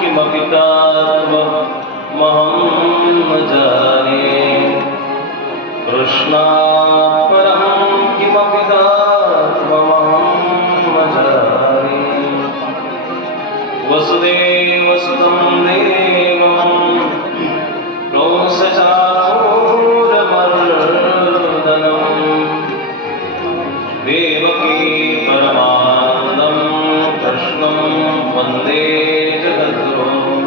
किमपि तत्त्वमहं न जाने कृष्णात् परं किमपि तत्त्वमहं न जाने वसुदेवसुतं देवं कंसचाणूरमर्दनं देवकी परमानन्दं कृष्णं वन्दे जगद्गुरुं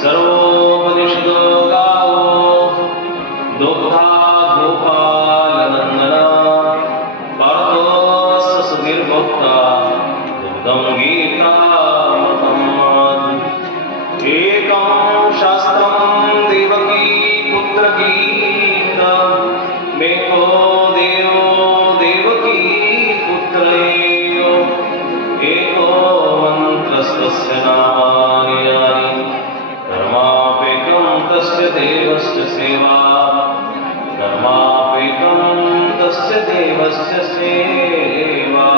सर्वोपनिषदो गावो दुग्धा गोपालनन्दना पार्थोऽस्य सुधीर्भोक्ता दुग्धं गीतामृतम् एकं शास्त्रं देवकी पुत्रगीतं मेको देवो देवकी पुत्रैव एको मन्त्रस्तस्य नामानि यानि कर्मापेकं तस्य देवस्य सेवा कर्मापेकं तस्य देवस्य सेवा।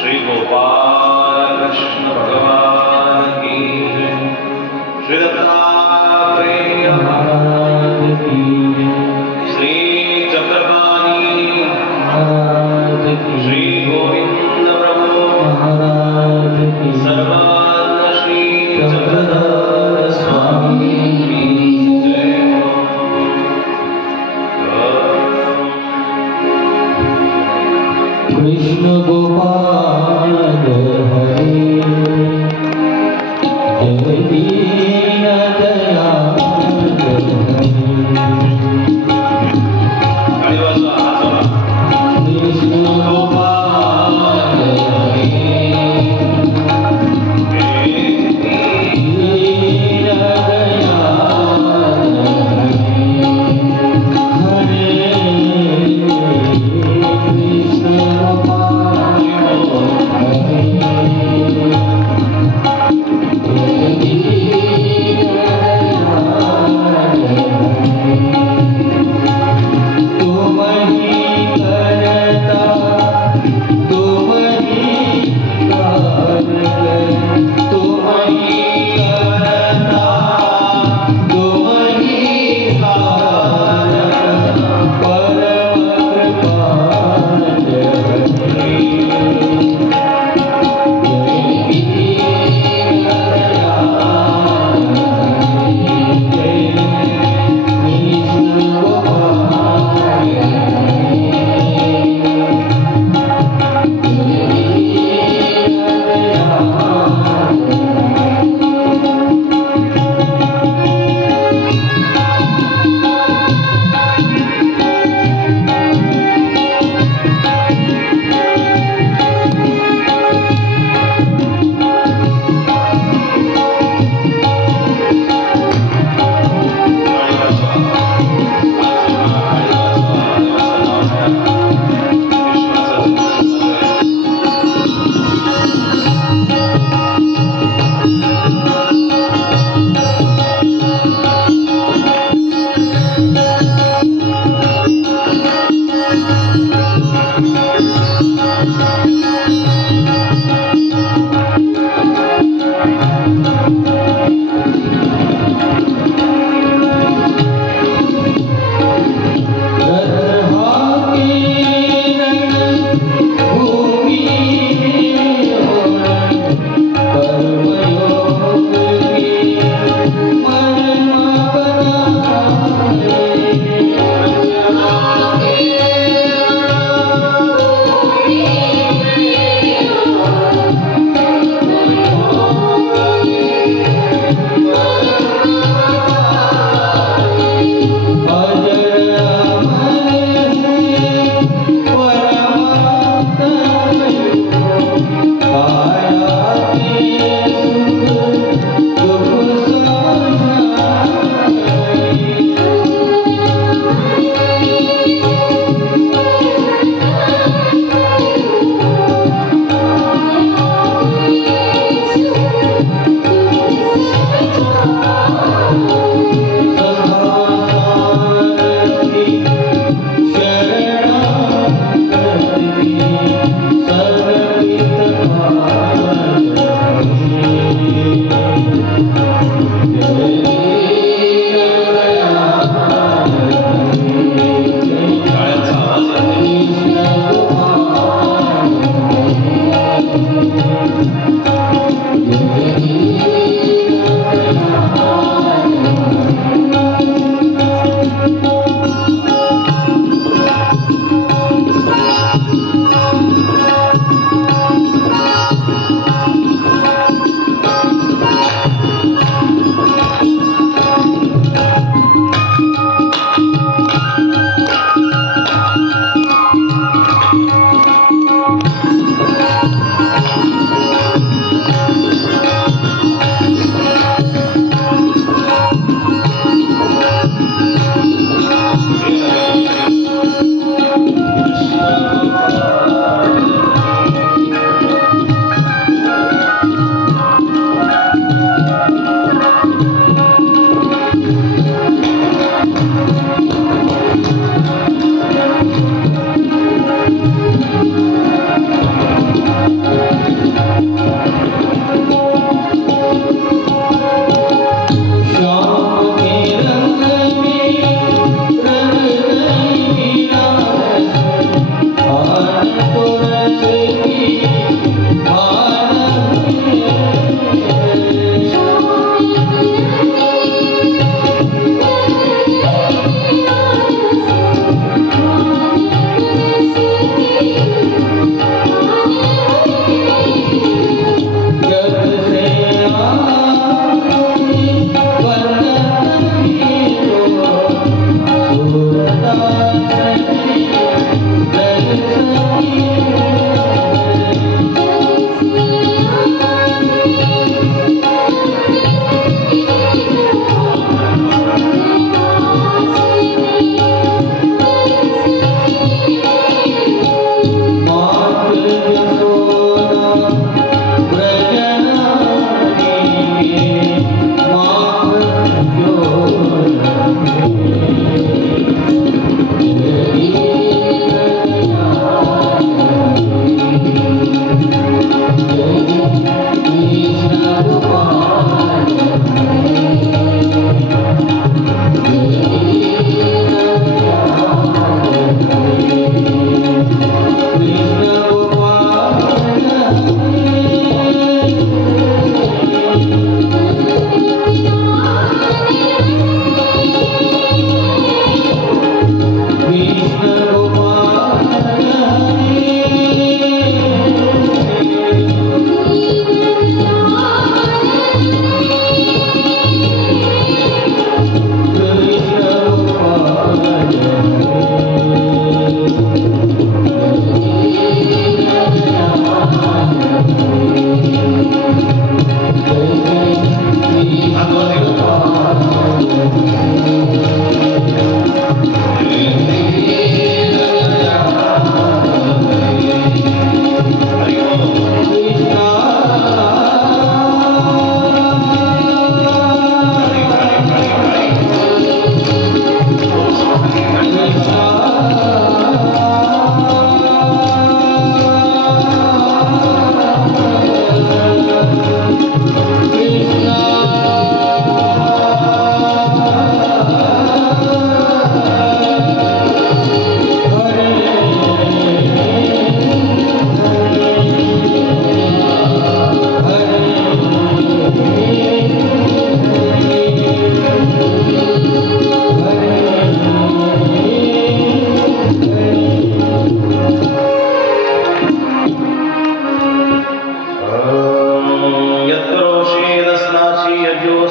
श्री गोपाल कृष्ण भगवान की श्री दत्तात्रेय महाराज की श्री चक्रपाणी महाराज की श्री गोविंद प्रभु महाराज की सर्वज्ञ श्री चक्रधर स्वामी की जय हो। कृष्ण गोपाल हरे जय दीन दयाल कृष्ण गोपाल हरे दीन दयाल हरे कृष्ण गोपाल हरे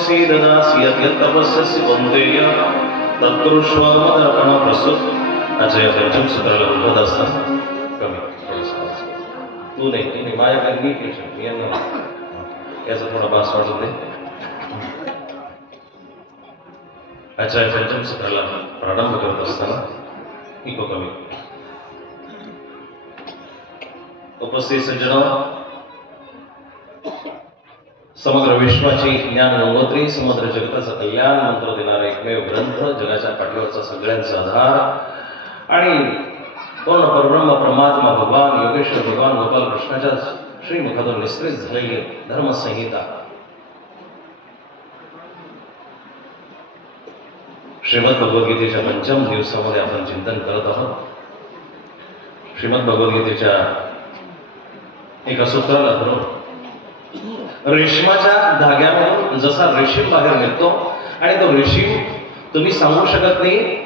प्रसीददासि यद्यत्तपस्यसि कौन्तेय तत्कुरुष्व मदर्पण प्रस्तुत. अच्छा या पंचम सूत्राला उद्भवत असताना कमी तू नाही माझ्याकडे मी केलं यांना याचा थोडा भास वाटून दे. अच्छा या पंचम सूत्राला प्रारंभ करत असताना इको कमी. उपस्थित सज्जनो, समग्र विश्वाची ज्ञान गंगोत्री, समग्र जगताचं कल्याण मंत्र देणारा एकमेव ग्रंथ, जगाच्या पाठीवरचा सगळ्यांचा आधार आणि पूर्ण परब्रह्म परमात्मा भगवान योगेश्वर भगवान गोपाल कृष्णाच्या श्रीमुखातून निस्त्रित झालेली धर्मसंहिता श्रीमद भगवद्गीतेच्या पंचम दिवसामध्ये आपण चिंतन करत आहोत. श्रीमद भगवद्गीतेच्या एका सूत्राला धरून रेशमाच्या धाग्यामधून जसा रेशीम बाहेर निघतो आणि तो रेशीम तुम्ही सांगू शकत नाही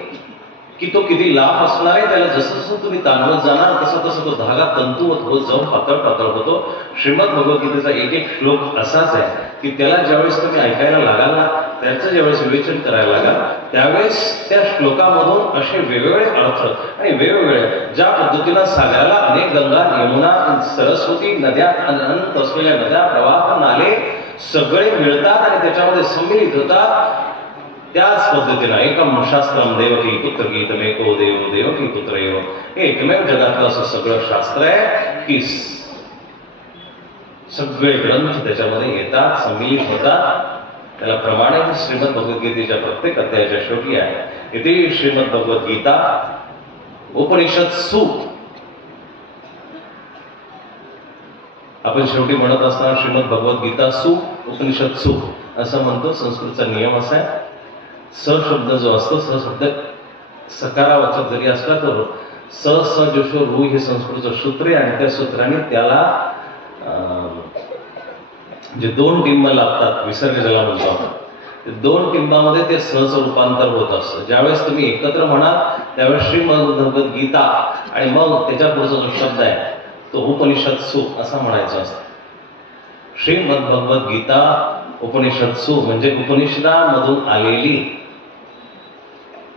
की तो किती लांब असणार आहे, त्याला जसं जसं तुम्ही ताणवत जाणार तसं तसं तो धागा तंतुवत होत जाऊन पातळ पातळ होतो. श्रीमद भगवद्गीतेचा एक एक श्लोक असाच आहे की त्याला ज्यावेळेस तुम्ही ऐकायला लागाल ना, त्याचं ज्यावेळेस विवेचन करायला लागाल त्यावेळेस त्या श्लोकामधून असे वेगवेगळे अर्थ आणि वेगवेगळे ज्या पद्धतीनं सागराला अनेक गंगा, यमुना, सरस्वती नद्या, अनंत असलेल्या नद्या, प्रवाह, नाले सगळे मिळतात आणि त्याच्यामध्ये सम्मिलित होतात, त्याच पद्धतीनं एकम शास्त्रम देवकी पुत्र गीतमेको देव देवकी पुत्र एव, हे एकमेव जगातलं असं सगळं शास्त्र आहे की सगळे ग्रंथ त्याच्यामध्ये येतात, सम्मिलित होतात. त्याला प्रमाणे श्रीमद भगवद्गीतेच्या प्रत्येक अध्यायाच्या शेवटी आहे इथे श्रीमद भगवद्गीता उपनिषद सु. आपण शेवटी म्हणत असताना श्रीमद भगवद्गीता सु उपनिषद सु असं म्हणतो. संस्कृतचा नियम असा आहे, स शब्द जो असतो, स शब्द सकारावाचक जरी असला तर स स जोशो रू हे संस्कृतचं सूत्र आहे आणि त्या सूत्राने त्याला जे दोन टिंब लागतात, विसर्ग ज्याला म्हणतो आपण, दोन टिंबामध्ये ते सहचं रूपांतर होत असतं. ज्यावेळेस तुम्ही एकत्र म्हणाल त्यावेळेस श्रीमद भगवद्गीता आणि मग त्याच्या पुढचा जो शब्द आहे तो उपनिषद सु असा म्हणायचा असतो. श्रीमद भगवद्गीता उपनिषद सु म्हणजे उपनिषदामधून आलेली.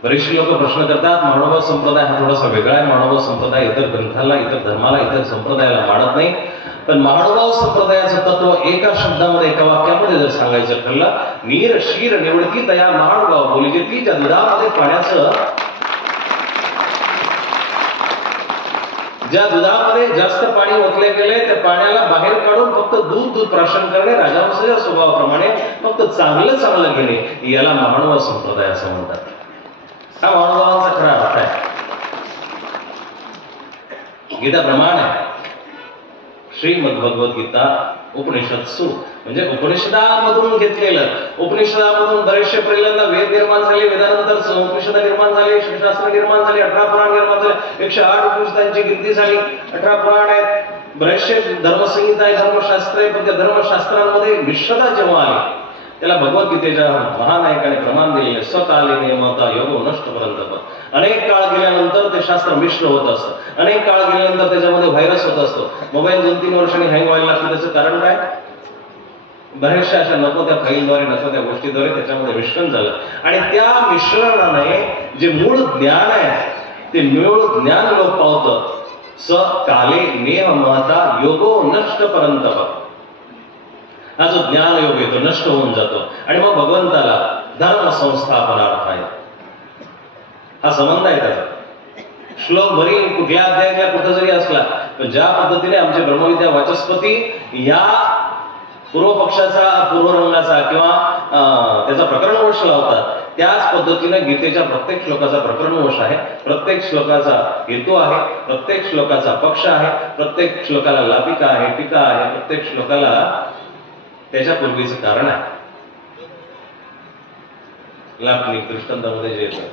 बरेचसे लोक प्रश्न करतात महानुभाव संप्रदाय हा थोडासा वेगळा आहे, महानुभाव संप्रदाय इतर ग्रंथाला, इतर धर्माला, इतर संप्रदायाला मानत नाही. पण महानुभाव संप्रदायाचं तत्व एका शब्दामध्ये, एका वाक्यामध्ये जर सांगायचं ठरलं, नीर शीर निवडती तया महानुभाव बोली जेती. ज्या दुधामध्ये पाण्याचं, ज्या दुधामध्ये जास्त पाणी ओतले गेले त्या पाण्याला बाहेर काढून फक्त दूध दूध प्राशन करणे, राजहंसाच्या स्वभावाप्रमाणे फक्त चांगलं चांगलं घेणे, याला महानुभाव संप्रदाय असं म्हणतात. हा महानुभावांचा खरा अर्थ आहे. गीता प्रमाणे श्रीमद भगवद्गीता उपनिषद सु म्हणजे उपनिषदामधून घेतलेलं. उपनिषदामधून बरेचसे पहिल्यांदा वेद निर्माण झाले, वेदानंतर उपनिषद निर्माण झाले, शिवशास्त्र निर्माण झाले, 18 पुराण निर्माण झाले, 108 उपनिषदांची गिनती झाली, 18 पुराण आहेत, बरेचसे धर्मसंहिता आहे, धर्मशास्त्र आहे. पण त्या धर्मशास्त्रांमध्ये मिश्रता जेव्हा आली त्याला भगवद्गीतेच्या महानायकाने प्रमाण दिलेले स्वकाले नियमता योगो नष्टपर्यंत. अनेक काळ गेल्यानंतर ते शास्त्र मिश्र होत असतं, अनेक काळ गेल्यानंतर त्याच्यामध्ये व्हायरस होत असतो. मोबाईल 2-3 वर्षांनी हँग व्हायला लागतो. त्याचं कारण काय? बऱ्याचशा अशा नको त्या फाईलद्वारे, नको त्या गोष्टीद्वारे त्याच्यामध्ये मिश्रण झालं आणि त्या मिश्रणाने जे मूळ ज्ञान आहे ते मूळ ज्ञान लोक पावतं. स काले नियमता योगो नष्टपर्यंत. हा जो ज्ञान योग येतो नष्ट होऊन जातो आणि मग भगवंताला धर्म संस्थापनार्थ आहे. हा संबंध आहे त्याचा. श्लोक भरी कुठल्या अध्यायातल्या कुठं जरी असला पण ज्या पद्धतीने आमचे ब्रह्मविद्या वाचस्पती या पूर्व पक्षाचा, पूर्व रंगाचा किंवा त्याचा प्रकरणवश लावतात, त्याच पद्धतीने गीतेच्या प्रत्येक श्लोकाचा प्रकरणवश आहे, प्रत्येक श्लोकाचा हेतू आहे, प्रत्येक श्लोकाचा पक्ष आहे, प्रत्येक श्लोकाला लापिका आहे, टीका आहे, प्रत्येक श्लोकाला त्याच्या पूर्वीचं कारण आहे. लापणिक दृष्टांतामध्ये जे येतं,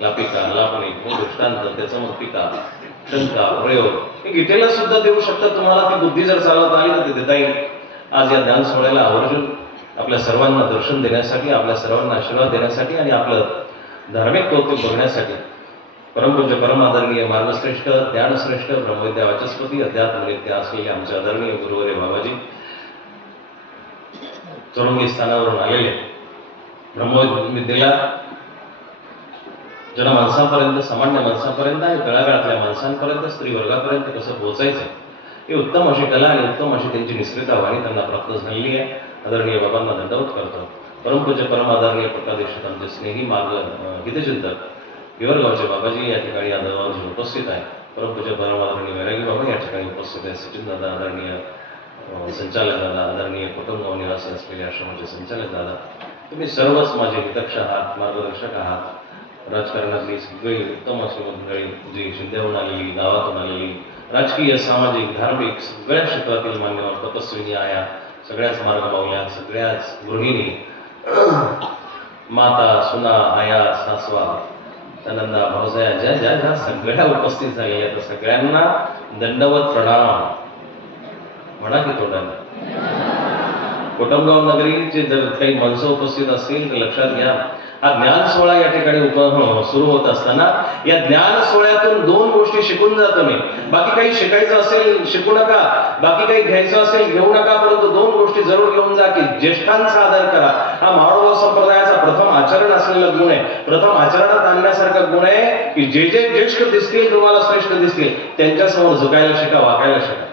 लापिका, लापणिक, दृष्टांत, त्याचं मग टीका, शंका, प्रयोग, हे गीतेला सुद्धा देऊ शकतात. तुम्हाला ती बुद्धी जर चालवता आली तर ते देता येईल. आज या ज्ञान सोहळ्याला आवर्जून आपल्या सर्वांना दर्शन देण्यासाठी, आपल्या सर्वांना आशीर्वाद देण्यासाठी आणि आपलं धार्मिक कौतुक बघण्यासाठी परमपूज्य परमादरणीय मार्गश्रेष्ठ, ज्ञानश्रेष्ठ, ब्रह्मविद्या वाचस्पती, अध्यात्मनित्य असलेले आमचे आदरणीय गुरुवर्य बाबाजी चोरंगी स्थानावरून आलेले ब्रह्मविद्येला ज्यांना माणसांपर्यंत, सामान्य माणसांपर्यंत आणि तळागाळातल्या माणसांपर्यंत, स्त्री वर्गापर्यंत कसं पोहोचायचं ही उत्तम अशी कला आणि उत्तम अशी त्यांची निश्रिता वाणी त्यांना प्राप्त झालेली आहे. आदरणीय बाबांना दंडवत करतो. परमपूज्य परम आदरणीय प्रकादेशात आमचे स्नेही मार्ग हितचिंतक हिवरगावचे बाबाजी या ठिकाणी आदरभावाने उपस्थित आहे. परमपूज्य परम आदरणीय वैरागी बाबा या ठिकाणी उपस्थित आहे. सचिन दादा, आदरणीय संचालक दादा, आदरणीय कुटुंब निवासी असलेले आश्रमाचे संचालक दादा, तुम्ही सर्वच माझे हितक्ष आहात, मार्गदर्शक आहात. राजकारणातली सगळी उत्तम अशी मंडळी जी शिंदेहून आलेली, गावातून आलेली, राजकीय, सामाजिक, धार्मिक सगळ्या क्षेत्रातील मान्यवर, तपस्विनी आया, सगळ्याच मार्गमावल्या, सगळ्याच गृहिणी, माता, सुना, आया, सासवा, त्यानंतर भाऊसाया, ज्या ज्या ज्या सगळ्या उपस्थित झालेल्या त्या सगळ्यांना दंडवत प्रणाम म्हणा की तोंडाने. कोटमगाव नगरीचे जर काही माणसं उपस्थित असतील तर लक्षात घ्या, हा ज्ञान सोहळा या ठिकाणी सुरू होत असताना या ज्ञान सोहळ्यातून दोन गोष्टी शिकून जातो मी. बाकी काही शिकायचं असेल शिकू नका, बाकी काही घ्यायचं असेल घेऊ नका, परंतु दोन गोष्टी जरूर घेऊन जा की ज्येष्ठांचा आदर करा. हा माळोबा संप्रदायाचा प्रथम आचरण असलेला गुण आहे, प्रथम आचरणात आणण्यासारखा गुण आहे की जे जे ज्येष्ठ दिसतील, तुम्हाला श्रेष्ठ दिसतील, त्यांच्यासमोर झुकायला शिका, वाकायला शिका.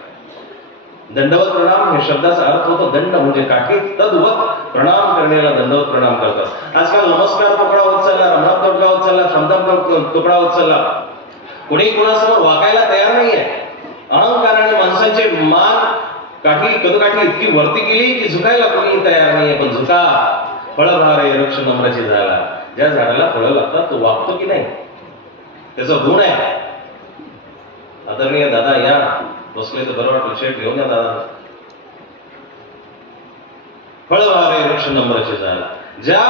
दंडवत प्रणाम हे शब्दाचा अर्थ होतो दंड म्हणजे काठी, तद्वत प्रणाम करण्याला दंडवत प्रणाम करतात. आजकाल नमस्कार तुकडा होत चालला, रमणाप तुकडा होत चालला, क्षमता तुकडा होत चालला. कोणी कोणासमोर वाकायला तयार नाहीये. अहंकाराने माणसाचे मान काठी कदकाठी इतकी वरती केली की झुकायला कोणी तयार नाहीये. पण झुका, फळं भारे वृक्ष नम्राची झाला. ज्या झाडाला फळं लागतात तो वागतो की नाही, त्याचा गुण आहे. आदरणीय दादा या बसले तर बरं वाटलं, शेट घेऊन या दादा. फळ वारे वृक्ष नम्राचे झाड, ज्या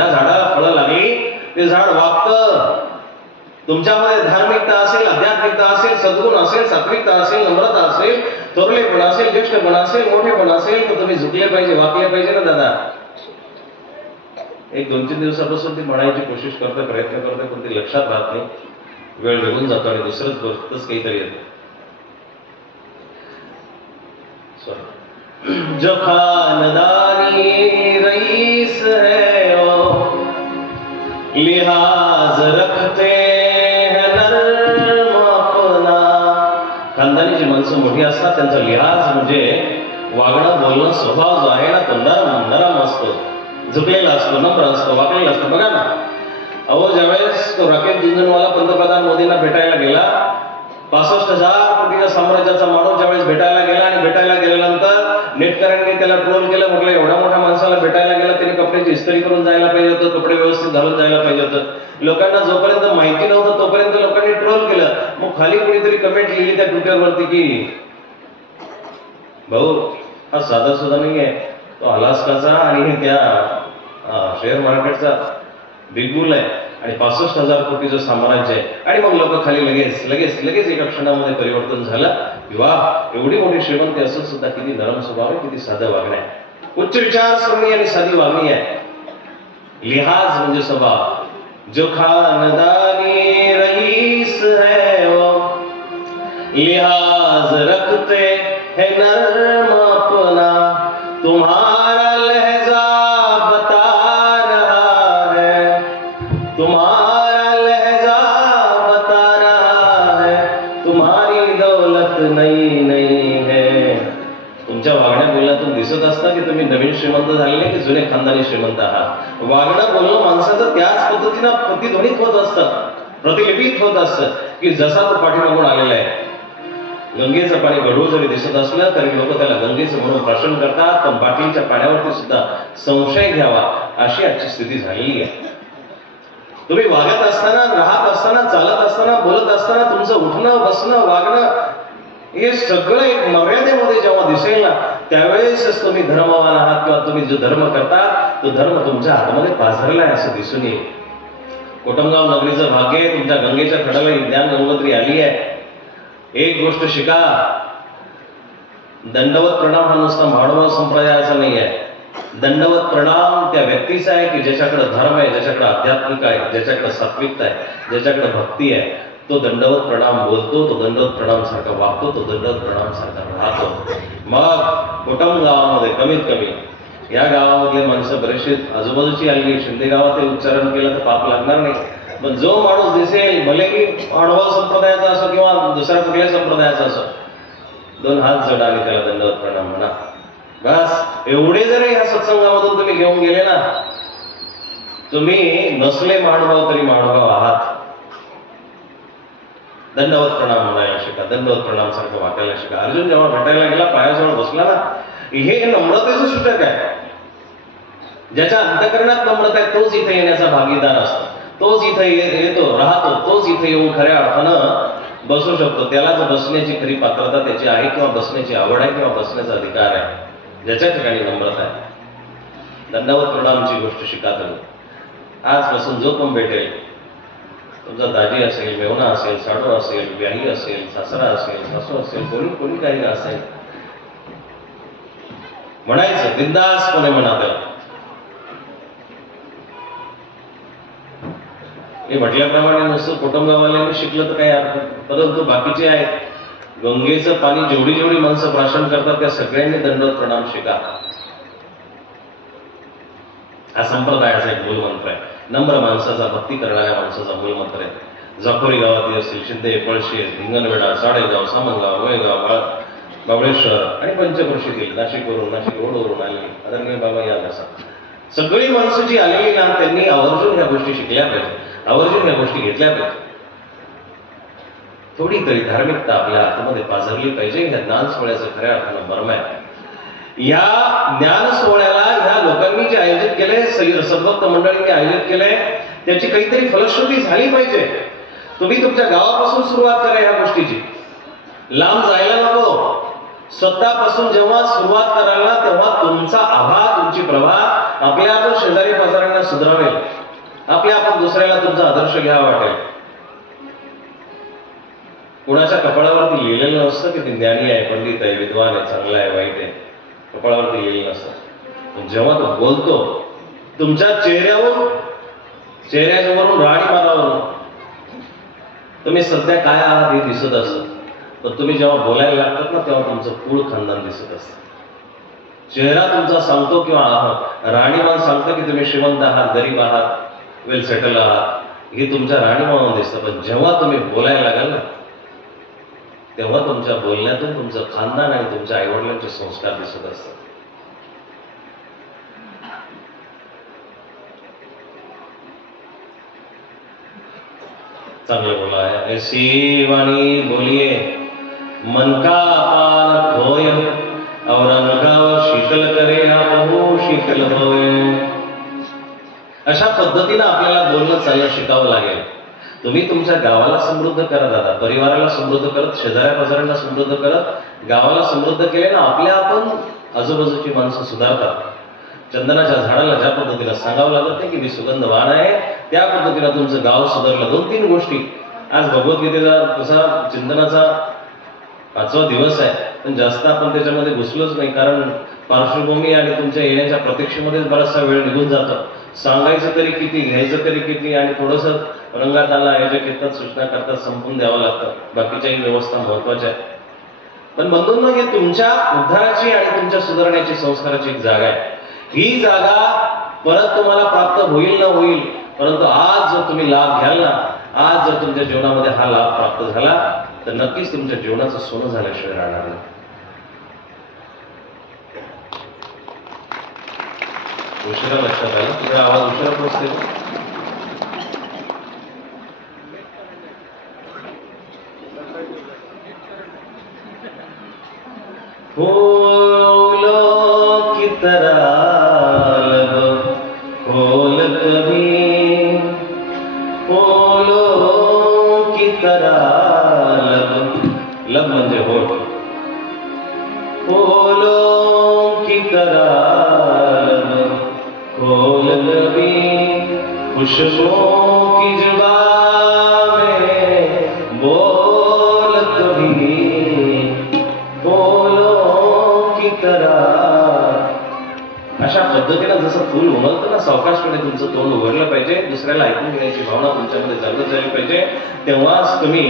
झाडाला फळं लागली ते झाड वागतं. तुमच्यामध्ये धार्मिकता असेल, आध्यात्मिकता असेल, सद्गुण असेल, सात्विकता असेल, नम्रता असेल, थोरलेपण असेल, ज्येष्ठपण असेल, मोठेपण असेल तर तुम्ही झुकले पाहिजे, वाकले पाहिजे ना दादा. एक 2-3 दिवसापासून ती म्हणायची कोशिश करते, प्रयत्न करते, पण ती लक्षात राहत नाही. वेळ निघून जातो आणि दुसरंच गोष्टच काहीतरी येतं. जो खानदानी रईस है ओ लिहाज रखते हैं नर्म अपना. खानदानी जी माणसं मोठी असतात त्यांचा लिहाज म्हणजे वागणं, बोलणं, स्वभाव जो आहे ना तो नरम असतो, झुकलेला असतो, नम्र असतो, वाकलेला असतो. बघा ना, अहो ज्यावेळेस तो राकेश झुंझुनवाला पंतप्रधान मोदींना भेटायला गेला, 65,000 कोटीच्या साम्राज्याचा माणूस ज्यावेळेस भेटायला गेला आणि भेटायला गेल्यानंतर नेटकऱ्यांनी त्याला ट्रोल केलं. म्हटलं एवढ्या मोठ्या माणसाला भेटायला गेला, त्याने कपड्याची इस्त्री करून जायला पाहिजे होतं, कपडे व्यवस्थित घालून जायला पाहिजे होतं. लोकांना जोपर्यंत माहिती नव्हतं तोपर्यंत लोकांनी ट्रोल केलं. मग खाली कोणीतरी कमेंट लिहिली त्या ट्विटरवरती की भाऊ हा साधा सुद्धा नाही आहे, तो अलास्काचा आणि त्या शेअर मार्केटचा बिग बुल आहे आणि 65,000 कोटीचं साम्राज्य आहे. आणि मग लोक खाली लगेच एका क्षणामध्ये परिवर्तन झालं. विवाह एवढी मोठी श्रीमंती असून सुद्धा किती नरम स्वभाव आहे, किती साधं वागणं आहे, उच्च विचारसरणी आणि साधी वागणी आहे. लिहाज म्हणजे स्वभाव. जो खानदानी रईस है वो लिहाज रखते हैं नर्म अपना. तुम्हारा लहजा बता रहा है, तुम्हारा लहजा बता रहा है, तुम्हारी दौलत नई नई है. तुमच्या वागण्या बोलण्यातून दिसत असतं की तुम्ही नवीन श्रीमंत झालेले की जुने खानदानी श्रीमंत आहात. वागणं बोलणं माणसाचं त्याच पद्धतीनं प्रतिध्वनित होत असतं, प्रतिलिपित होत असतं की जसा तो पाठीमागून आलेला आहे. गंगेचं पाणी गढूळ जरी दिसत असलं तरी लोक त्याला गंगेचं म्हणून भाषण करतात, पण बाटलीच्या पाण्यावरती सुद्धा संशय घ्यावा अशी आजची स्थिती झालेली आहे. तुम्ही वागत असताना, राहत असताना, चालत असताना, बोलत असताना तुमचं उठणं, बसणं, वागणं हे सगळं एक मर्यादेमध्ये जेव्हा दिसेल ना त्यावेळेस तुम्ही धर्मवान आहात किंवा तुम्ही जो धर्म करता तो धर्म तुमच्या हातामध्ये पाझरला आहे असं दिसून येईल. कोटमगाव नगरीचं भाग्य आहे, तुमच्या गंगेच्या खडाला ही ज्ञान गंगोत्री आली आहे. एक गोष्ट शिका, दंडवत प्रणाम हा नुसता माळोबा संप्रदायाचा नाही आहे. दंडवत प्रणाम त्या व्यक्तीचा आहे की ज्याच्याकडे धर्म आहे, ज्याच्याकडे आध्यात्मिक आहे, ज्याच्याकडे सात्विकता आहे, ज्याच्याकडे भक्ती आहे. तो दंडवत प्रणाम बोलतो, तो दंडवत प्रणाम सारखा वागतो, तो दंडवत प्रणाम सारखा राहतो. मग कोटम गावामध्ये कमीत कमी या गावामधले माणसं बरेचसे आजूबाजूची आली शिंदे गावात हे उच्चारण केलं तर पाप लागणार नाही. पण जो माणूस दिसेल भले की अनुभव संप्रदायाचा असो किंवा दुसऱ्या कुठल्या संप्रदायाचा असो 2 हात जोडा आणि त्याला दंडवत प्रणाम म्हणा. बस एवढे जरी या सत्संगामधून तुम्ही घेऊन गेले ना, तुम्ही नसले महानुभाव तरी महानुभाव आहात. दंडवत प्रणाम म्हणायला शिका, दंडवत प्रणाम सारखं वाटायला शिका. अर्जुन जेव्हा भेटायला गेला पायाजवळ बसला ना, हे नम्रतेचं सूचक आहे. ज्याच्या अंतकरणात नम्रता आहे तोच इथे येण्याचा भागीदार असतो, तोच इथे येतो राहतो, तोच इथे येऊन खऱ्या अर्थानं बसू शकतो. त्यालाच बसण्याची खरी पात्रता त्याची आहे किंवा बसण्याची आवड आहे किंवा बसण्याचा अधिकार आहे, ज्याच्या ठिकाणी नम्रता आहे. दंडवत प्रणामची गोष्ट शिका तुम्ही. आजपासून जो पण भेटेल, तुमचा दाजी असेल, मेवणा असेल, साडू असेल, व्याही असेल, सासरा असेल, सासू असेल, कोणी काही असेल, म्हणायचं बिंदासपणे म्हणा त्याला. हे म्हटल्याप्रमाणे नुसतं कुटुंबावाल्यांनी शिकलं तर काही अर्थ, परंतु बाकीचे आहेत. गंगेचं पाणी जेवढी जेवढी माणसं प्राशन करतात त्या सगळ्यांनी दंडवत प्रणाम शिका. हा संप्रदायाचा एक मूलमंत्र आहे. नम्र माणसाचा, भक्ती करणाऱ्या माणसाचा मूलमंत्र आहे. जाफोरी गावातील असतील, शिंदे, पळशे, हिंगणवेढा, साडेगाव, सामनगाव, वळेगाव, बाबळेश्वर आणि पंचक्रोशीतील नाशिक रोडवरून आलेली आदरणीय बाबा या असा सगळी माणसं जी आलेली ना, त्यांनी आवर्जून ह्या गोष्टी शिकल्या पाहिजे, आवर्जून ह्या गोष्टी घेतल्या पाहिजे. थोडी तरी धार्मिकता आपल्या हातामध्ये पाझरली पाहिजे. ह्या ज्ञान सोहळ्याचं खऱ्या अर्थानं मर्म आहे. या ज्ञान सोहळ्याला ह्या लोकांनी जे आयोजित केलंय, सद्भक्त मंडळींनी आयोजित केलंय, त्याची काहीतरी फलश्रुती झाली पाहिजे. तुम्ही तुमच्या गावापासून सुरुवात करा ह्या गोष्टीची, लांब जायला नको. स्वतःपासून जेव्हा सुरुवात कराल ना, तेव्हा तुमचा आभा, तुमची प्रभा आपल्या आपण शेजारी पाजाऱ्यांना सुधारेल, आपल्या आपण दुसऱ्याला तुमचा आदर्श घ्यावा वाटेल. कुणाच्या कपाळावरती लिहिलेलं नसतं की ते ज्ञानी आहे, पंडित आहे, विद्वान आहे, चांगला आहे, वाईट आहे. कपाळावरती लिहिलेलं नसतं. पण जेव्हा तो बोलतो, तुमच्या चेहऱ्यावरून राणी मारावरून तुम्ही सध्या काय आहात हे दिसत असत. पण तुम्ही जेव्हा बोलायला लागतात ना, तेव्हा तुमचं कुळ खानदान दिसत असतं. चेहरा तुमचा सांगतो किंवा आहात, राणीमान सांगतं की तुम्ही श्रीमंत आहात, गरीब आहात, वेल सेटल आहात, हे तुमच्या राणीमानावर दिसतं. पण जेव्हा तुम्ही बोलायला लागाल ना, तेव्हा तुमच्या बोलण्यातून तुमचं खानदान आणि तुमच्या आईवडिलांचे संस्कार दिसत असतात. चांगलं बोला आहे. ऐसी वाणी बोलिए मन का अपार होय, और अनगाव शीतल करे आपहू शीतल होय. अशा पद्धतीनं आपल्याला बोलणं चालणं शिकावं लागेल. तुम्ही तुमच्या गावाला समृद्ध करा दादा, परिवाराला समृद्ध करत, शेजाऱ्या पाजाऱ्यांना समृद्ध करत, गावाला समृद्ध केले ना, आपल्या आपण आजूबाजूची माणसं सुधारतात. चंदनाच्या झाडाला ज्या पद्धतीनं सांगावं लागत नाही की मी सुगंधवान आहे, त्या पद्धतीनं तुमचं गाव सुधारलं. 2-3 गोष्टी. आज भगवद्गीतेचा तसा चिंतनाचा 5वा दिवस आहे, पण जास्त आपण त्याच्यामध्ये घुसलोच नाही, कारण पार्श्वभूमी आणि तुमच्या येण्याच्या प्रतीक्षेमध्येच बराचसा वेळ निघून जातो. सांगायचं तरी किती, घ्यायचं तरी किती, आणि थोडंसं रंगात आला आयोजक येतात, सूचना करतात, संपून द्यावं लागतं. बाकीच्याही व्यवस्था महत्वाच्या आहे. पण बंधूंनो, हे तुमच्या उद्धाराची आणि तुमच्या सुधारण्याची संस्काराची एक जागा आहे. ही जागा परत तुम्हाला प्राप्त होईल ना होईल, परंतु आज जर तुम्ही लाभ घ्याल ना, आज जर तुमच्या जीवनामध्ये हा लाभ प्राप्त झाला तर नक्कीच तुमच्या जीवनाचं सोनं झाल्याशिवाय राहणार नाही. उशिरा लक्षात आला, तुझा आवाज उशिरा पोहोचते. फूलों की तरह लब खोल कभी, फूलों की तरह लब म्हणजे होठ, फूलों की तरह लब खोल कभी, खुशबुओं की जुबान में बोल कभी, अशा पद्धतीनं जसं फुल उमलतं ना, सावकाशपणे तुमचं तोंड उघडलं पाहिजे, दुसऱ्याला ऐकून घेण्याची भावना तुमच्यामध्ये जागृत झाली पाहिजे. तेव्हाच तुम्ही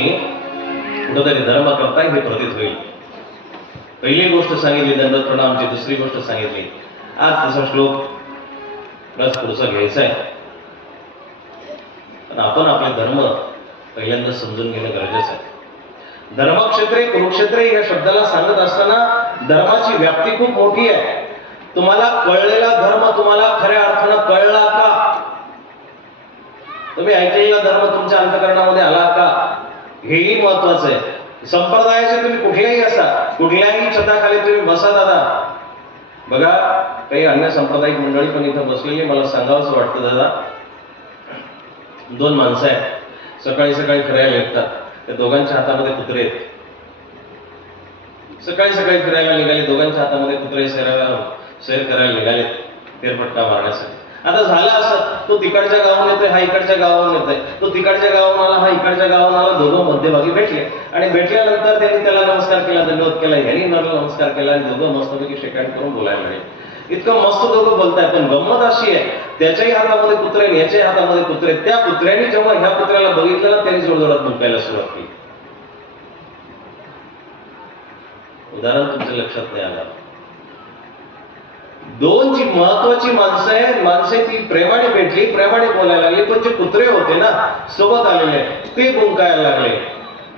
कुठंतरी धर्म करताय हे प्रतीत होईल. पहिली गोष्ट सांगितली दंडवत प्रणामची, दुसरी गोष्ट सांगितली आज तसा श्लोक प्लस पुढचा घ्यायचा आहे. पण आपण आपले धर्म पहिल्यांदा समजून घेणं गरजेचं आहे. धर्मक्षेत्रे कुरुक्षेत्रे या शब्दाला सांगत असताना धर्माची व्याप्ती खूप मोठी आहे. तुम्हाला कळलेला धर्म तुम्हाला खऱ्या अर्थानं कळला का? तुम्ही ऐकलेला धर्म तुमच्या अंतःकरणामध्ये आला का? हेही महत्वाचं आहे. संप्रदायाचे तुम्ही कुठल्याही असा, कुठल्याही छताखाली तुम्ही बसा दादा. बघा काही अन्य सांप्रदायिक मंडळी पण इथं बसलेली, मला सांगावंसं वाटतं दादा. दोन माणसं आहेत, सकाळी सकाळी फिरायला येतात. त्या दोघांच्या हातामध्ये कुत्रे आहेत. सकाळी सकाळी फिरायला निघाले, दोघांच्या हातामध्ये कुत्रे सैर करायला निघाले, फेरफटका मारण्यासाठी. आता झालं असं, तो तिकडच्या गावाहून येतोय, हा इकडच्या गावाहून येतोय. तो तिकडच्या गावाहून आला, हा इकडच्या गावाहून आला. दोघं मध्यभागी भेटले आणि भेटल्यानंतर त्यांनी त्याला नमस्कार केला, दंडवत केला, यांनी मला नमस्कार केला आणि दोघं मस्तपैकी शेकाट करून बोलायला लागले. इतकं मस्त दोघं बोलताय. पण गंमत अशी आहे, त्याच्याही हातामध्ये कुत्रे, याच्याही हातामध्ये कुत्रे. त्या कुत्र्याने जेव्हा ह्या कुत्र्याला बघितलं, त्यांनी जोरजोरात मुंकायला सुरुवात केली. उदाहरण तुमच्या लक्षात नाही आलं. दोन जी महत्वाची माणसं ती प्रेमाने भेटली, प्रेमाने बोलायला लागली. पण जे कुत्रे होते ना सोबत आलेले, ते मुंकायला लागले.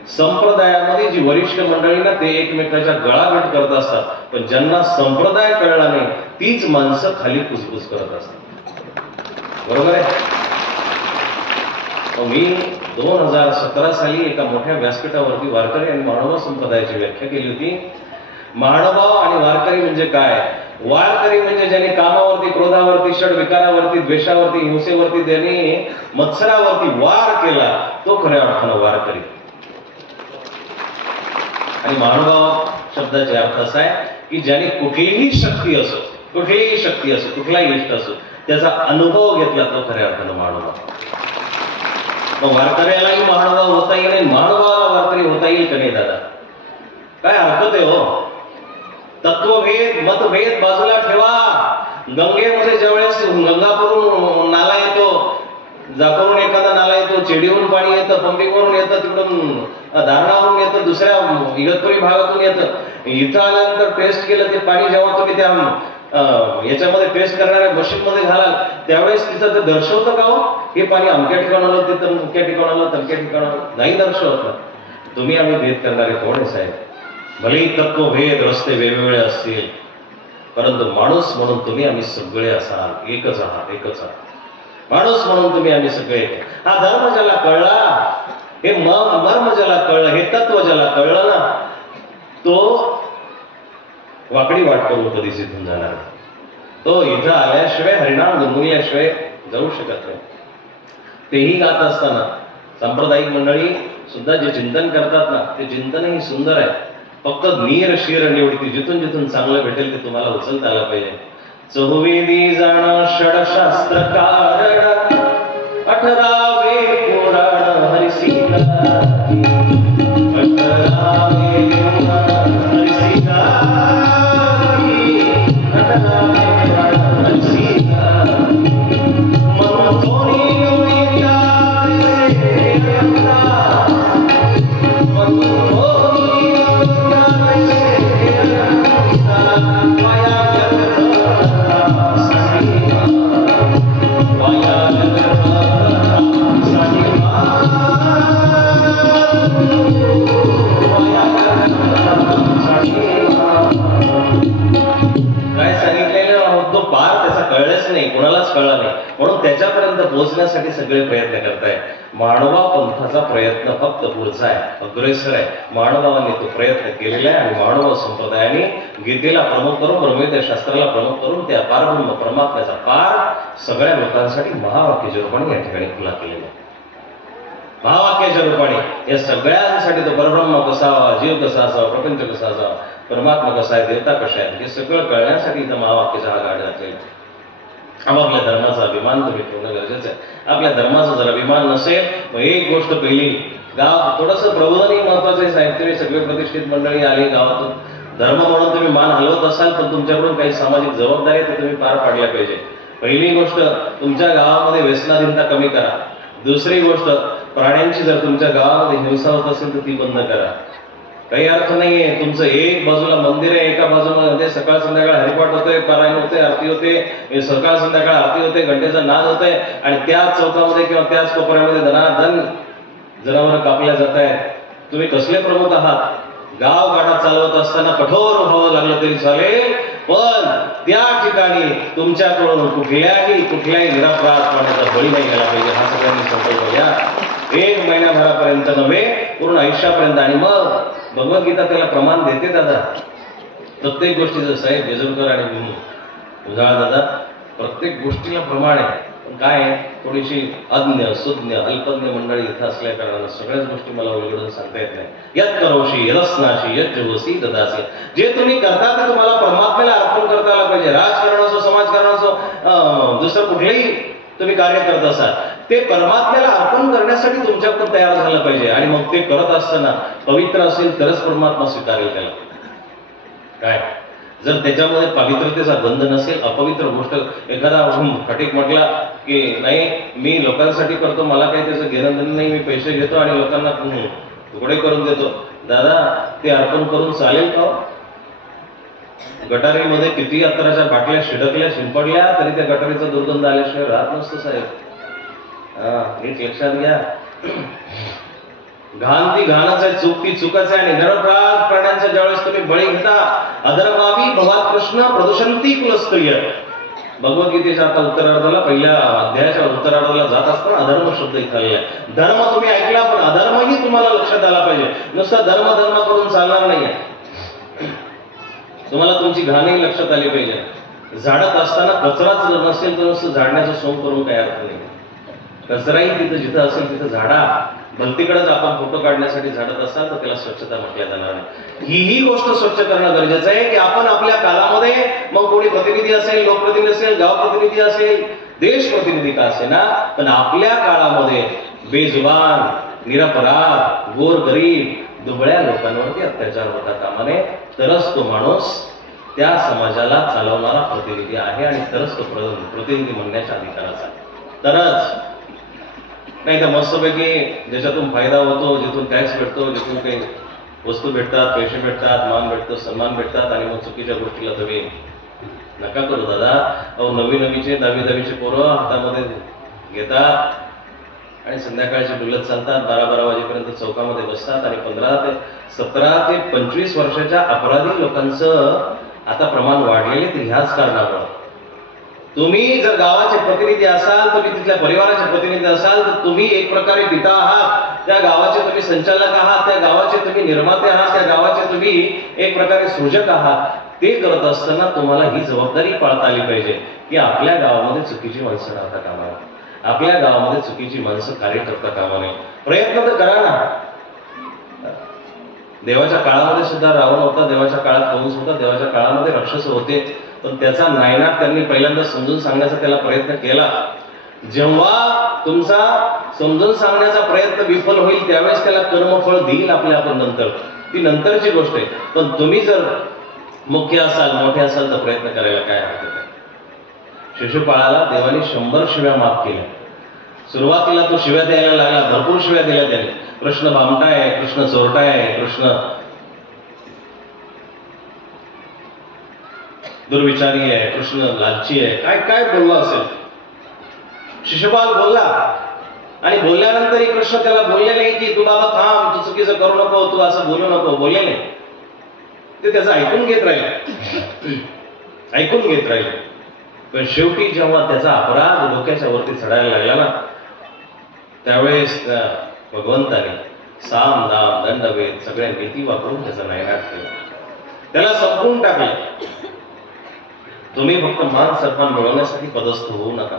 संप्रदायामध्ये जी वरिष्ठ मंडळी ना ते एकमेकाच्या गळाभेट करत असतात, पण ज्यांना संप्रदाय कळला नाही तीच माणसं खाली कुसकुस करत असतात. बरोबर आहे. मी 2017 साली एका मोठ्या व्यासपीठावरती वारकरी आणि महानुभाव संप्रदायाची व्याख्या केली होती. महानुभाव आणि वारकरी म्हणजे काय? वारकरी म्हणजे ज्यांनी कामावरती, क्रोधावरती, षडविकारावरती, द्वेषावरती, हिंसेवरती, ज्यांनी मत्सरावरती वार केला, तो खऱ्या अर्थानं वारकरी. आणि महानुभाव शब्दाचा अर्थ असा आहे की ज्याने कुठलीही शक्ती असो, कुठलाही इष्ट असो, त्याचा अनुभव घेतला, तो खऱ्या अर्थानं महानुभाव. मग वारकऱ्यालाही महानुभाव होता येईल आणि महानुभावाला वारकरी होता येईल का नाही दादा? काय हरकत आहे हो? तत्वभेद, मतभेद बाजूला ठेवा. गंगेमध्ये ज्यावेळेस गंगापूरून नाला येतो, जाकरून एखादा नाला येतो, चेडीवरून पाणी येतं, पंपिंगवरून येतं, तिकडून धारणावरून येतं, दुसऱ्या इगतपुरी भागातून येतं. इथं आल्यानंतर टेस्ट केलं ते पाणी जेव्हा तुम्ही त्या याच्यामध्ये टेस्ट करणाऱ्या मशीन मध्ये घालाल, त्यावेळेस तिथं ते दर्शवतं का हो हे पाणी अमक्या ठिकाणाला, ते तर मुख्या ठिकाणाला, तमक्या ठिकाणाला नाही दर्शवत. तुम्ही आम्ही भेद करणारे कोण आहे साहेब? भलेही तत्वभेद, रस्ते वेगवेगळे असतील, परंतु माणूस म्हणून तुम्ही आम्ही सगळे असाल, एकच आहात. माणूस म्हणून तुम्ही आम्ही सगळे. हा धर्म ज्याला कळला, हे मर्म ज्याला कळलं, हे तत्व ज्याला कळलं ना, तो वाकडी वाट करून कधी सिद्धून जाणार. तो इथं आल्याशिवाय, हरिनाम गुणगुणल्याशिवाय जाऊ शकत नाही. तेही गात असताना सांप्रदायिक मंडळी सुद्धा जे चिंतन करतात ना, ते चिंतनही सुंदर आहे. फक्त नीर शिर निवडती, जिथून जिथून चांगलं भेटेल ते तुम्हाला उचलता आलं पाहिजे. चहुवेदी जाण षडशास्त्र कारण, 18वे पुराण हरिसीला, 18वे पुराण हरिसीला, 18वे पुराण हरिसीला. मनोनी योनिता कळला नाही, म्हणून त्याच्यापर्यंत पोहोचण्यासाठी सगळे प्रयत्न करताय. मानवा पंथाचा प्रयत्न फक्त पुढचा आहे, अग्रेसर आहे. मानवाने तो प्रयत्न केलेला आहे आणि मानव संप्रदायाने गीतेला प्रमुख करून, ब्रह्मविद्या शास्त्राला प्रमुख करून त्या पारब्रह्म परमात्म्याचा पार सगळ्या लोकांसाठी महावाक्याच्या रूपाने या ठिकाणी खुला केलेला आहे. महावाक्याच्या रूपाने या सगळ्यांसाठी तो परब्रह्म कसा हवा, जीव कसा असावा, प्रपंच कसा असावा, परमात्मा कसा आहे, देवता कशा आहे, हे सगळं कळण्यासाठी इथं महावाक्याचा हा गाड घातलेला. आपल्या धर्माचा अभिमान तुम्ही ठेवणं गरजेचं आहे. आपल्या धर्माचा जर अभिमान नसेल, मग एक गोष्ट पहिली, गाव थोडंसं प्रबोधनही महत्वाचं आहे साहेब. तुम्ही सगळे प्रतिष्ठित मंडळी आली गावातून, धर्म म्हणून तुम्ही मान हलवत असाल, पण तुमच्याकडून काही सामाजिक जबाबदारी आहे ते तुम्ही पार पाडल्या पाहिजे. पहिली गोष्ट, तुमच्या गावामध्ये व्यसनाधीनता कमी करा. दुसरी गोष्ट, प्राण्यांची जर तुमच्या गावामध्ये हिंसा होत असेल तर ती बंद करा. काही अर्थ नाहीये. तुमचं एक बाजूला मंदिर आहे, एका बाजूला सकाळ संध्याकाळ हरिपाठ होते, पारायण होते, आरती होते, सकाळ संध्याकाळ आरती होते, घंटेचा नाद होतोय आणि त्याच चौकामध्ये किंवा त्याच कोपऱ्यामध्ये धनाधन जनावर कापल्या जात आहेत. तुम्ही कसले प्रमुख आहात? गाव गाडा चालवत असताना कठोर व्हावं लागलं तरी चालेल, पण त्या ठिकाणी तुमच्याकडून कुठल्याही निरपराधपणाचा बळी नाही गेला पाहिजे. हा सगळ्यांनी संकल्प घ्या. 1 महिन्याभरापर्यंत नव्हे, पूर्ण आयुष्यापर्यंत. आणि मग भगवद्गीता त्याला प्रमाण देते दादा. प्रत्येक गोष्टीचं साहेब बेजूरकर आणि उजाळा दादा प्रत्येक गोष्टीला प्रमाण आहे. पण काय आहे, थोडीशी अज्ञ सुज्ञ अल्पज्ञ मंडळी इथं असल्या कारणानं सगळ्याच गोष्टी मला उलगडून सांगता येत नाही. यत् करोषी यदस्नाशी यज्जोसी ददासी. जे तुम्ही करता ते तुम्हाला परमात्म्याला अर्पण करता आलं पाहिजे. राजकारण असो, समाजकारण असो, दुसरं कुठलंही तुम्ही कार्य करत असाल, ते परमात्म्याला अर्पण करण्यासाठी तुमच्याकडून तयार झालं पाहिजे. आणि मग ते करत असताना पवित्र असेल तरच परमात्मा स्वीकारेल त्याला. काय जर त्याच्यामध्ये पवित्रतेचा गंध नसेल, अपवित्र गोष्ट, एखादा फटीक म्हटला की नाही मी लोकांसाठी करतो, मला काही त्याचं घेणं नाही, मी पैसे घेतो आणि लोकांना तुकडे करून देतो, दादा ते अर्पण करून चालेल का? गटारीमध्ये किती अत्तराच्या बाटल्या शिडकल्या शिंपडल्या तरी त्या गटारीचा दुर्गंध आल्याशिवाय राहत नसतो साहेब. नीट लक्षात घ्या. घाण ती घाणच आहे, चूक ती चुकच आहे. आणि निरपराध प्राण्यांचा ज्यावेळेस तुम्ही बळी घेता, अधर्मावी भवात कृष्ण प्रदूषंती कुलस्त्रिय. भगवद्गीतेच्या आता उत्तरार्धाला, पहिल्या अध्यायाच्या उत्तरार्धाला जात असताना अधर्म शब्द इथं आलेला आहे. धर्म तुम्ही ऐकला, पण अधर्मही तुम्हाला लक्षात आला पाहिजे. नुसता धर्म करून चालणार नाहीये. तुम्हाला तुमची घाणही लक्षात आली पाहिजे. झाडत असताना कचराच नसेल तर नुसतं झाडण्याचं सोंग करून काय अर्थ नाही. कचराही तिथं जिथं असेल तिथं झाडा. भलतीकडेच आपण फोटो काढण्यासाठी झाडत असाल तर त्याला स्वच्छता म्हटल्या जाणार नाही. ही गोष्ट स्वच्छ करणं गरजेचं आहे की आपण आपल्या काळामध्ये, मग कोणी प्रतिनिधी असेल, लोकप्रतिनिधी असेल, गाव प्रतिनिधी असेल, देश प्रतिनिधी का असे ना, पण आपल्या काळामध्ये बेजुबान, निरपराध, गोरगरीब, दुबळ्या लोकांवरती अत्याचार होता कामा नये. तरच तो माणूस त्या समाजाला चालवणारा प्रतिनिधी आहे आणि तरच तो प्रतिनिधी म्हणण्याच्या अधिकाराचा. तरच नाही तर मस्तपैकी ज्याच्यातून फायदा होतो, जिथून टॅक्स भेटतो, जिथून काही वस्तू भेटतात, पैसे भेटतात, मान भेटतो, सन्मान भेटतात, आणि मग चुकीच्या गोष्टीला तुम्ही नका करू दादा. अहो नवीचे 10वीचे पोरं हातामध्ये घेतात आणि संध्याकाळची डुलत चालतात, 12 वाजेपर्यंत चौकामध्ये बसतात आणि 17 ते 25 वर्षाच्या अपराधी लोकांचं आता प्रमाण वाढलेले ते ह्याच कारणामुळे. तुम्ही जर गावाचे प्रतिनिधी असाल, तुम्ही तिथल्या परिवाराचे प्रतिनिधी असाल, तर तुम्ही एक प्रकारे पिता आहात, त्या गावाचे तुम्ही संचालक आहात, त्या गावाचे तुम्ही निर्माते आहात, त्या गावाचे तुम्ही एक प्रकारे सृजक आहात. ते करत असताना तुम्हाला ही जबाबदारी पाळता आली पाहिजे की आपल्या गावामध्ये चुकीची माणसं राहता कामा नये, आपल्या गावामध्ये चुकीची माणसं कार्य करता कामा नये. प्रयत्न तर करा ना. देवाच्या काळामध्ये सुद्धा रावण होता, देवाच्या काळात कंस होता, देवाच्या काळामध्ये राक्षस होते, पण त्याचा नायनाट त्यांनी पहिल्यांदा समजून सांगण्याचा त्याला प्रयत्न केला. जेव्हा तुमचा समजून सांगण्याचा प्रयत्न विफल होईल त्यावेळेस त्याला कर्मफळ देईल आपल्या आपण नंतर, ती नंतरची गोष्ट आहे. पण तुम्ही जर मुख्य असाल, मोठे असाल तर प्रयत्न करायला काय हरकत आहे. शिशुपाळाला देवाने 100 शिव्या माफ केल्या. सुरुवातीला तो शिव्या द्यायला लागला, भरपूर शिव्या दिल्या त्याने. कृष्ण भामटा आहे, कृष्ण चोरटा आहे, कृष्ण दुर्विचारी आहे, कृष्ण लालची आहे, काय काय बोलला असेल. शिशुपाल बोलला आणि बोलल्यानंतरही कृष्ण त्याला बोलले नाही की तू बाबा थांब, तू चुकीचं करू नको, तू असं बोलू नको, बोलले नाही. ते त्याचं ऐकून घेत राहिले, ऐकून घेत राहिले. पण शेवटी जेव्हा त्याचा अपराध डोक्याच्या वरती चढायला लागला ना, त्यावेळेस भगवंताने साम दाम दंड वेद सगळ्या नीती वापरून त्याचा नायनाट केला, त्याला संपवून टाकले. तुम्ही फक्त मान सन्मान मिळवण्यासाठी पदस्थ होऊ नका,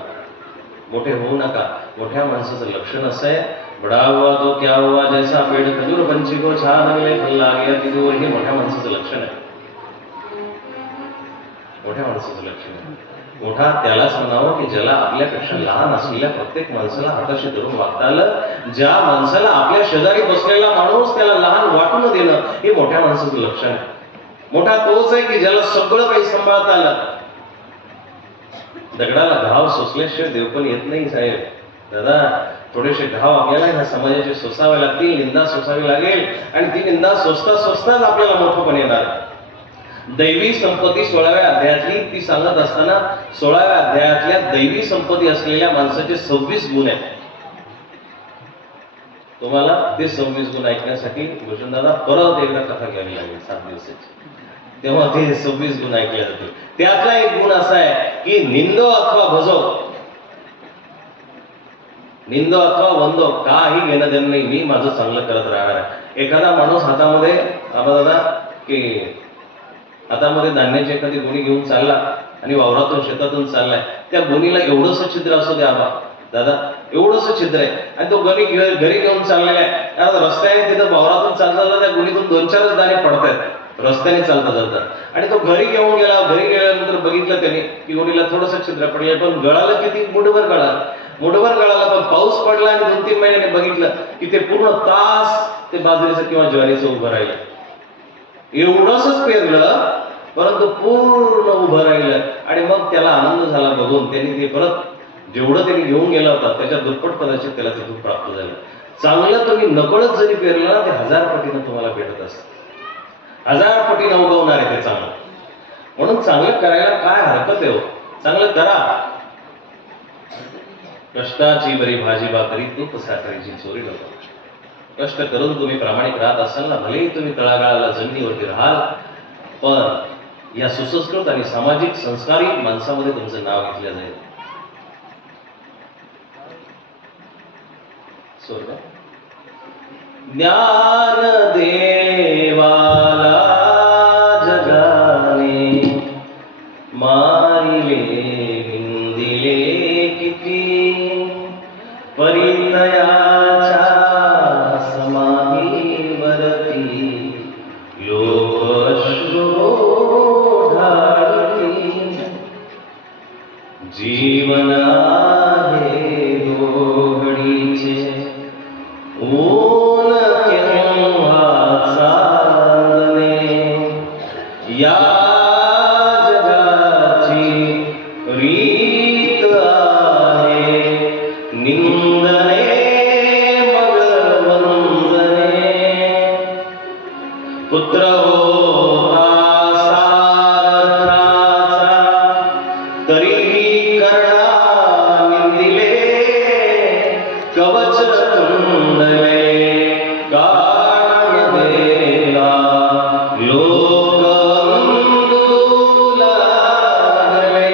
मोठे होऊ नका. मोठ्या माणसाचं लक्षण असं आहे, बडा हुआ तो क्या हुआ, जैसा पेड़ खजूर पंछी को छा लागले फल लागले तिथूर. हे मोठ्या माणसाचं लक्षण आहे, मोठ्या माणसाचं लक्षण आहे. मोठा त्यालाच म्हणावं की ज्याला आपल्यापेक्षा लहान असलेल्या प्रत्येक माणसाला हाताशी धरून वागता आलं, ज्या माणसाला आपल्या शेजारी बसलेला माणूस त्याला लहान वाटून देणं, हे मोठ्या माणसाचं लक्षण आहे. मोठा तोच आहे की ज्याला सगळं काही सांभाळता आलं. दगडाला घाव सोसल्याशिवाय देव पण येत नाही साहेब. दादा थोडेसे घाव आपल्याला ह्या समाजाचे सोसावे लागतील, निंदा सोसावी लागेल आणि ती निंदा सोसता सोसताच आपल्याला मोठं पण येणार. दैवी संपत्ती 16व्या अध्यायातली ती सांगत असताना 16व्या अध्यायातल्या दैवी संपत्ती असलेल्या माणसाचे 26 गुण आहेत. तुम्हाला ते 26 गुण ऐकण्यासाठी भूषणदादा परत एकदा कथा घ्यावी लागेल 7 दिवसाची, तेव्हा ते 26 गुण ऐकले जातील. त्यातला एक गुण असा आहे की निंदो अथवा भजो, निंदो अथवा वंदो काही घेणं देणं नाही, मी माझं चांगलं करत राहणार आहे. एखादा माणूस हातामध्ये दादा की हातामध्ये धान्याची एखादी गोणी घेऊन चालला आणि वावरातून शेतातून चाललाय, त्या गोणीला एवढंसं छिद्र असू द्या आबा दादा, एवढंसं छिद्र आहे आणि तो गणी घरी घेऊन चाललेला आहे. आता रस्त्याने तिथं वावरातून चालता त्या गोणीतून 2-4 दाणे पडतायत रस्त्याने चालता चालता, आणि तो घरी घेऊन गेला. घरी गेल्यानंतर बघितलं त्याने की गोणीला थोडंसं छिद्र पडलं, पण गळालं किती, मुठभर गळालं, मुठभर गळाला. पण पाऊस पडला आणि 2-3 महिन्याने बघितलं की ते पूर्ण तास ते बाजरीचं किंवा ज्वारीचं उभं राहिलं. एवढंच पेरलं परंतु पूर्ण उभं राहिलं आणि मग त्याला आनंद झाला बघून. त्यांनी ते परत जेवढं त्यांनी घेऊन गेला होता त्याच्या दुप्पट कदाचित त्याला तिथून प्राप्त झालं. चांगलं तुम्ही नकळत जरी पेरलं ना, ते 1000 पटीनं तुम्हाला भेटत असतं, 1000 पटीनं उगवणार आहे ते चांगलं. म्हणून चांगलं करायला काय हरकत आहे हो, चांगलं करा. कष्टाची बरी भाजी भाकरी तूप साखरेची चोरी नको. कष्ट करून तुम्ही प्रामाणिक राहत असाल ना, भलेही तुम्ही तळागाळाला जमिनीवरती राहाल, पण या सुसंस्कृत आणि सामाजिक संस्कारी माणसामध्ये तुमचं नाव घेतलं जाईल. स्वर्ग ज्ञान देवाला जगाने मारिले निंदिले किती, परिणयाच्या समाधीवरती लोक अश्रू ढाळती. जीवन आहे दोघडीचे, ऊन केव्हा चांदणे, या जगाची रीत आहे निंदने मग वंदने. पुत्र होता सारथाचा तरीही कर्णा निंदिले, कवच तुंडले कान देला लोक अंदू लागले.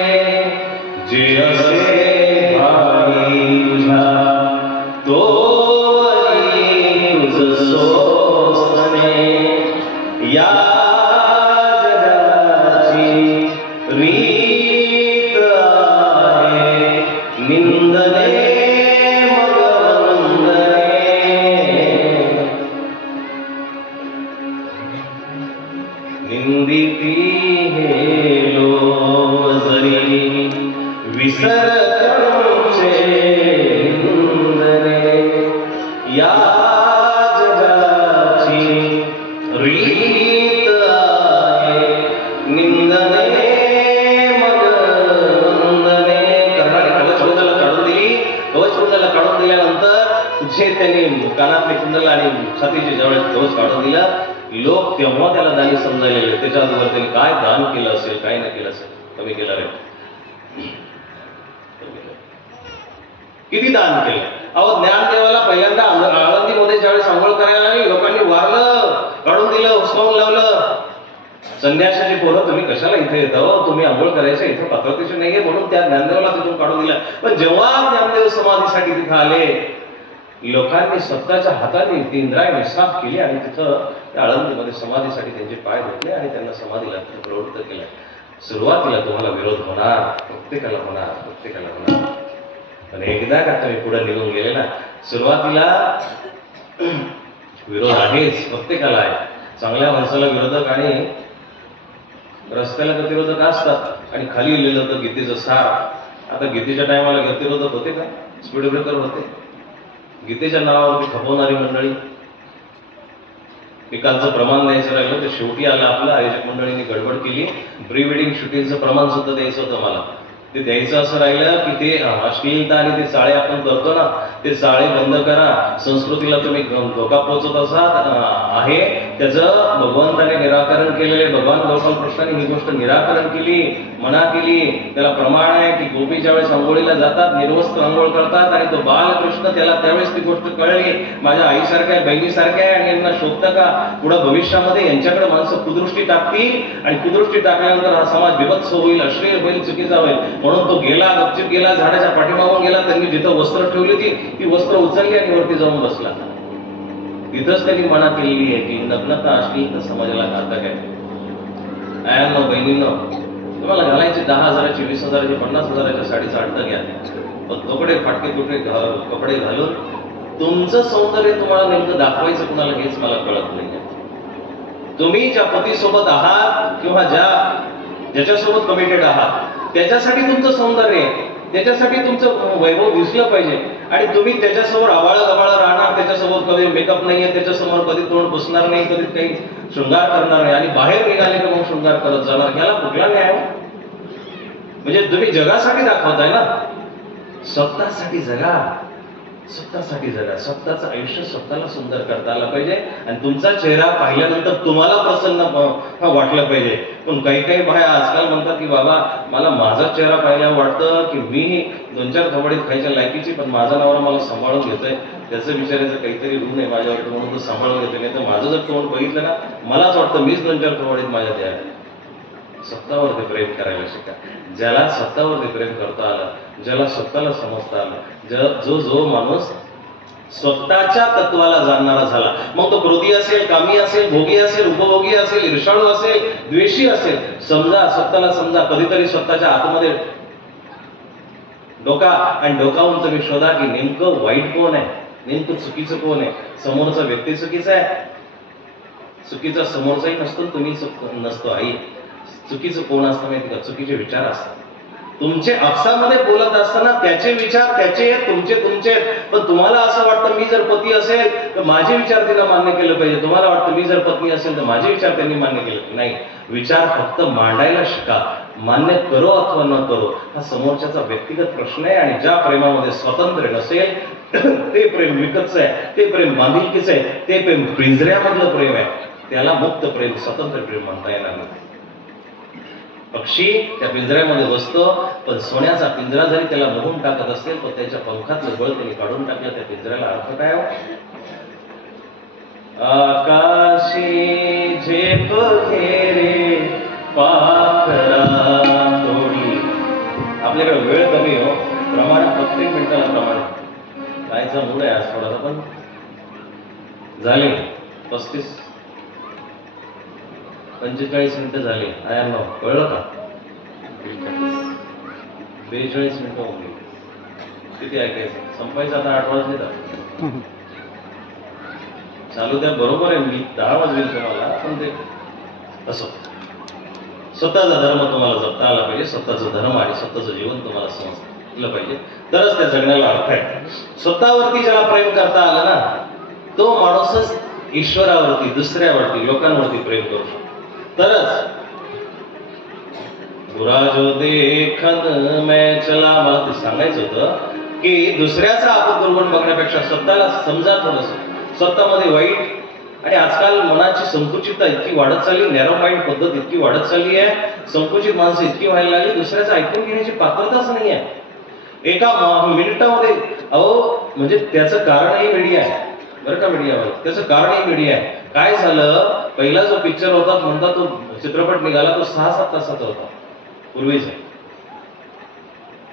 जे असे भाई तुझा तोवरी तुझ सोसणे, या जगाची रीत आहे निंदने मग वंदने. निंदिती हे लोक जरी विसरते निंदने, या जगाची रीत आहे निंदने मग वंदने. कर्णाने कवचकुंडला काढून दिली. कवचकुंडला काढून दिल्यानंतर जे त्यांनी कानातले कुंडल आणि छातीचे जवळ कवच काढून दिलं, लोक तेव्हा त्याला दानी समजायला. त्याच्या अगोदर त्यांनी काय दान केलं असेल, काय नाही केलं असेल, कमी केलं रे, किती दान केलं. अहो ज्ञानदेवाला पहिल्यांदा आळंदीमध्ये ज्यावेळेस अंघोळ करायला आली, लोकांनी वारलं, काढून दिलं, हुसकावून लावलं. संन्यासाची पोरं तुम्ही कशाला इथे येतं, तुम्ही अंघोळ करायचं इथे पात्रतेचे नाहीये म्हणून त्या ज्ञानदेवाला तिथून काढून दिलं. पण जेव्हा ज्ञानदेव समाधीसाठी तिथं आले, लोकांनी स्वतःच्या हाताने ती इंद्रायणी साफ केली आणि तिथं त्या आळंदीमध्ये समाधीसाठी त्यांचे पाय धुतले आणि त्यांना समाधीला प्रवृत्त केलं. सुरुवातीला तुम्हाला विरोध होणार, प्रत्येकाला होणार, प्रत्येकाला होणार. पण एकदा का तुम्ही पुढे निघून गेले ना, सुरुवातीला विरोध आहेच, प्रत्येकाला आहे. चांगल्या माणसाला विरोधक आणि रस्त्याला गतिरोधक असतात आणि खाली लिहिलं होतं गीतेचं सार. आता गीतेच्या टायमाला गतिरोधक होते का, स्पीड ब्रेकर होते? गीतेच्या नावावरती खपवणारी मंडळी. पिकांचं प्रमाण द्यायचं राहिलं तर शेवटी आलं आपलं. आयोजक मंडळींनी गडबड केली. प्री वेडिंग शूटिंगचं प्रमाण सुद्धा द्यायचं होतं मला. ते द्यायचं असं राहिलं की ते अश्लीलता आणि ते चाळे आपण करतो ना, ते चाळे बंद करा. संस्कृतीला तुम्ही धोका पोहोचत असाल आहे, त्याचं भगवंताने निराकरण केलेले, भगवान गौतम कृष्णाने ही गोष्ट निराकरण केली, मना केली. त्याला प्रमाण आहे की गोपी ज्यावेळेस आंघोळीला जातात, निर्वस्त्र आंघोळ करतात, आणि तो बालकृष्ण त्याला त्यावेळेस ती गोष्ट कळली, माझ्या आईसारख्या बहिणीसारख्या आहे, आणि यांना शोधतं का पुढं भविष्यामध्ये यांच्याकडे माणसं कुदृष्टी टाकतील, आणि कुदृष्टी टाकल्यानंतर हा समाज विभत्स होईल, अश्लील होईल, चुकीचा होईल. म्हणून तो गेला, गपचिप गेला, झाडाच्या पाठीमागून गेला. त्यांनी जिथं वस्त्र ठेवली ती वस्त्र उचलली आणि वरती जाऊन बसला. तिथंच त्यांनी मना केलेली आहे की नग्नता अश्लीलता समाजाला घातक आहे. आयांनो, बहिणींनो, तुम्हाला घालायची 10,000ची, 20,000ची, 50,000च्या साडीचा अड्ड घ्या, पण कपडे फाटके तुकडे कपडे घालून तुमचं सौंदर्य तुम्हाला नेमकं दाखवायचं कुणाला हेच मला कळत नाही. तुम्ही ज्या पतीसोबत आहात किंवा ज्याच्यासोबत कमिटेड आहात, त्याच्यासाठी तुमचं सौंदर्य आहे, त्याच्यासाठी तुमचं वैभव दिसलं पाहिजे. आणि तुम्ही त्याच्यासमोर आवाळं गबाळं राहणार, त्याच्यासमोर कधी मेकअप नाहीये, त्याच्यासमोर कधी तोंड पुसणार नाही, कधी काही शृंगार करणार नाही, आणि बाहेर निघाले की मग शृंगार करत जाणार. याला कुठला न्याय? म्हणजे तुम्ही जगासाठी दाखवताय ना. स्वतःसाठी जगा, स्वतःसाठी जगा. स्वतःचं आयुष्य स्वतःला सुंदर करता आलं पाहिजे, आणि तुमचा चेहरा पाहिल्यानंतर तुम्हाला प्रसन्न वाटलं पाहिजे. पण काही बाया आजकाल म्हणतात की बाबा मला माझा चेहरा पाहिल्यावर वाटतं की मी 2-4 थोबाडीत खायच्या लायकीची, पण माझा नवरा मला सांभाळून घेतोय, त्याचं विचारायचं काहीतरी ऋण आहे माझ्यावर, म्हणून तो सांभाळून घेतोय. नाही तर माझं जर तोंड बघितलं ना, मलाच वाटतं मीच 2-4 थोबाडीत माझ्या द्याव्या. स्वतःवरती प्रेम करायला शिका. ज्याला स्वतःवरती प्रेम करता आलं, ज्याला स्वतःला समजता आलं, जो माणूस स्वतःच्या तत्वाला जाणणारा झाला, मग तो क्रोधी असेल, कामी असेल, भोगी असेल, उपभोगी असेल, ईर्षाळू असेल, द्वेषी असेल, समजा, स्वतःला समजा. कधीतरी स्वतःच्या आतमध्ये डोका, आणि डोकावून तुम्ही शोधा की नेमकं वाईट कोण आहे, नेमकं चुकीचं कोण आहे. समोरचा व्यक्ती चुकीचा आहे, चुकीचा समोरचाही नसतो, तुम्ही नसतो. आई, चुकीचं कोण असतं माहिती का? चुकीचे विचार असतात. तुमचे आपसामध्ये बोलत असताना त्याचे विचार त्याचे, तुमचे. पण तुम्हाला असं वाटतं मी जर पती असेल तर माझे विचार तिला मान्य केलं पाहिजे, तुम्हाला वाटतं मी जर पत्नी असेल तर माझे विचार त्यांनी मान्य केले. नाही, विचार फक्त मांडायला शिका. मान्य करो अथवा न करो हा समोरच्याचा व्यक्तिगत प्रश्न आहे. आणि ज्या प्रेमामध्ये स्वातंत्र्य नसेल ते प्रेम विकतचं आहे, ते प्रेम बांधिलकीचं आहे, ते प्रेम पिंजऱ्यामधलं प्रेम आहे. त्याला मुक्त प्रेम, स्वतंत्र प्रेम म्हणता येणार नाही. पक्षी त्या पिंजऱ्यामध्ये बसतो, पण सोन्याचा पिंजरा जरी त्याला मोडून टाकत असेल, पण त्याच्या पंखातलं बळ त्यांनी काढून टाकलं. त्या पिंजऱ्याला अर्थ काय? आकाशी झेप घेरे पाखरा तोडी. आपल्याकडे वेळ कमी हो, प्रमाण प्रत्येक मिनिटाला प्रमाण. कायचा मूड आहे आज थोडासा, पण झाले 45 मिनिटं झाली. आयांनो, कळलं का? 42 मिनिटं होऊन गेली. किती ऐकायचं? संपायचं आता 8 वाजले तर चालू द्या. बरोबर आहे, मी 10 वाजले तुम्हाला, पण ते असं स्वतःचा धर्म तुम्हाला जपता आला पाहिजे. स्वतःचा धर्म आणि स्वतःचं जीवन तुम्हाला समजलं पाहिजे, तरच त्या जगण्याला अर्थ आहे. स्वतःवरती ज्याला प्रेम करता आलं ना, तो माणूसच ईश्वरावरती, दुसऱ्यावरती, लोकांवरती प्रेम करू शकतो. तरच बुरा जो देखन मैं चला. मला ते सांगायचं होतं की दुसऱ्याचा आपण दुर्गुण बघण्यापेक्षा स्वतःला समजा थोडंसं. स्वतःमध्ये वाईट, आणि आजकाल मनाची संकुचितता इतकी वाढत चालली, नॅरो माइंड पद्धत इतकी वाढत चालली आहे, संकुचित माणसं इतकी व्हायला लागली, दुसऱ्याचं ऐकून घेण्याची पात्रताच नाही आहे. एका मिनिटामध्ये म्हणजे त्याचं कारणही मीडिया आहे बरं का. मीडियावर त्याचं कारणही मीडिया आहे. काय झालं, पहिला जो पिक्चर होता म्हणता, तो चित्रपट निघाला, तो 6-7 तासाचा होता.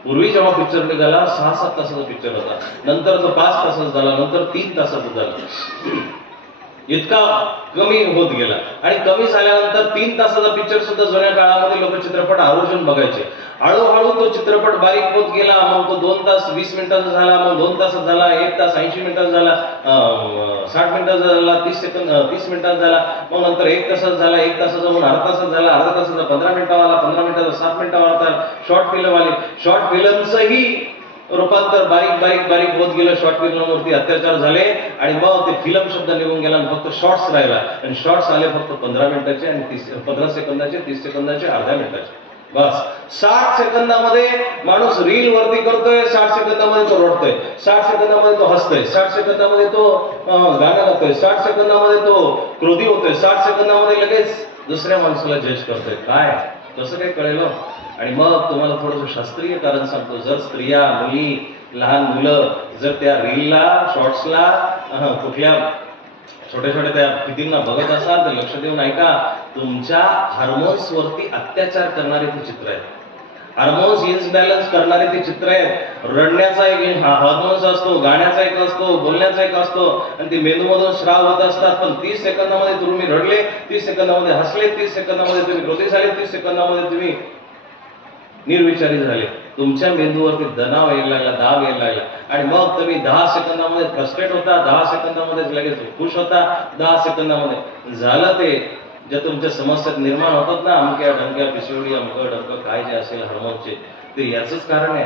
पूर्वी जेव्हा पिक्चर निघाला 6-7 तासाचा पिक्चर होता. नंतर तो 5 तासाचा झाला, नंतर 3 तासाचा झाला. इतका कमी होत गेला. आणि कमी झाल्यानंतर 3 तासाचा पिक्चर सुद्धा जुन्या काळामध्ये लोक चित्रपट आवर्जून बघायचे. हळूहळू तो चित्रपट बारीक होत गेला. मग तो 2 तास 20 मिनिटाचा झाला, मग 2 तासाचा झाला, 1 तास 80 मिनिटाचा झाला, 60 मिनिटाचा झाला, 30 मिनिटाचा झाला, मग नंतर 1 तासाचा झाला, 1 तासाचा होऊन अर्धा तासाचा झाला, अर्धा तासाचा 15 मिनिटावाला, 15 मिनिटाचा 7 मिनिटावाला. शॉर्ट फिल्म आली. शॉर्ट फिल्मचंही रूपांतर बारीक होत गेलं. शॉर्ट फिल्मवरती अत्याचार झाले, आणि मग ते फिल्म शब्द निघून गेला, आणि फक्त शॉर्ट्स राहिला. आणि शॉर्ट्स आले फक्त 15 मिनिटाचे, आणि 15 सेकंदाचे, 30 सेकंदाचे, अर्ध्या मिनिटाचे. बस 60 सेकंदामध्ये माणूस रील वरती करतोय, 60 सेकंदामध्ये तो रडतोय, 60 सेकंदामध्ये तो हसतोय, 60 सेकंदामध्ये तो गाणं गातोय, 60 सेकंदामध्ये तो क्रोधी होतोय, 60 सेकंदामध्ये लगेच दुसऱ्या माणसाला जज करतोय. काय कसं काय कळेल? आणि मग तुम्हाला थोडंसं शास्त्रीय कारण सांगतो. जर स्त्रिया, मुली, लहान मुलं जर त्या रीलला, शॉर्ट्सला, कुठल्या छोट्या छोट्या त्या फितींना बघत असाल तर लक्ष देऊन ऐका. तुमच्या हार्मोन्स वरती अत्याचार करणारे ते चित्र आहेत. हार्मोन्स इन्बॅलन्स करणारे ते चित्र आहेत. रडण्याचा एक हार्मोन्स असतो, गाण्याचा एक असतो, बोलण्याचा एक असतो, आणि ते मेंदूमधून स्राव होत असतात. पण 30 सेकंदामध्ये तुम्ही रडले, 30 सेकंदामध्ये हसले, 30 सेकंदामध्ये तुम्ही क्रोधी झाले, 30 सेकंदामध्ये तुम्ही निर्विचारी झाले. तुमच्या मेंदूवरती तणाव यायला लागला, दाब यायला लागला, आणि मग तुम्ही 10 सेकंदामध्ये फ्रस्ट्रेट होता, 10 सेकंदामध्ये लगेच खुश होता, 10 सेकंदामध्ये झालं ते ज्या तुमच्या समस्यात निर्माण होतात ना, अमक्या ढमक्या पिशवडी, अमकं डमकं काय जे असेल हार्मोनचे, ते याचंच कारण आहे.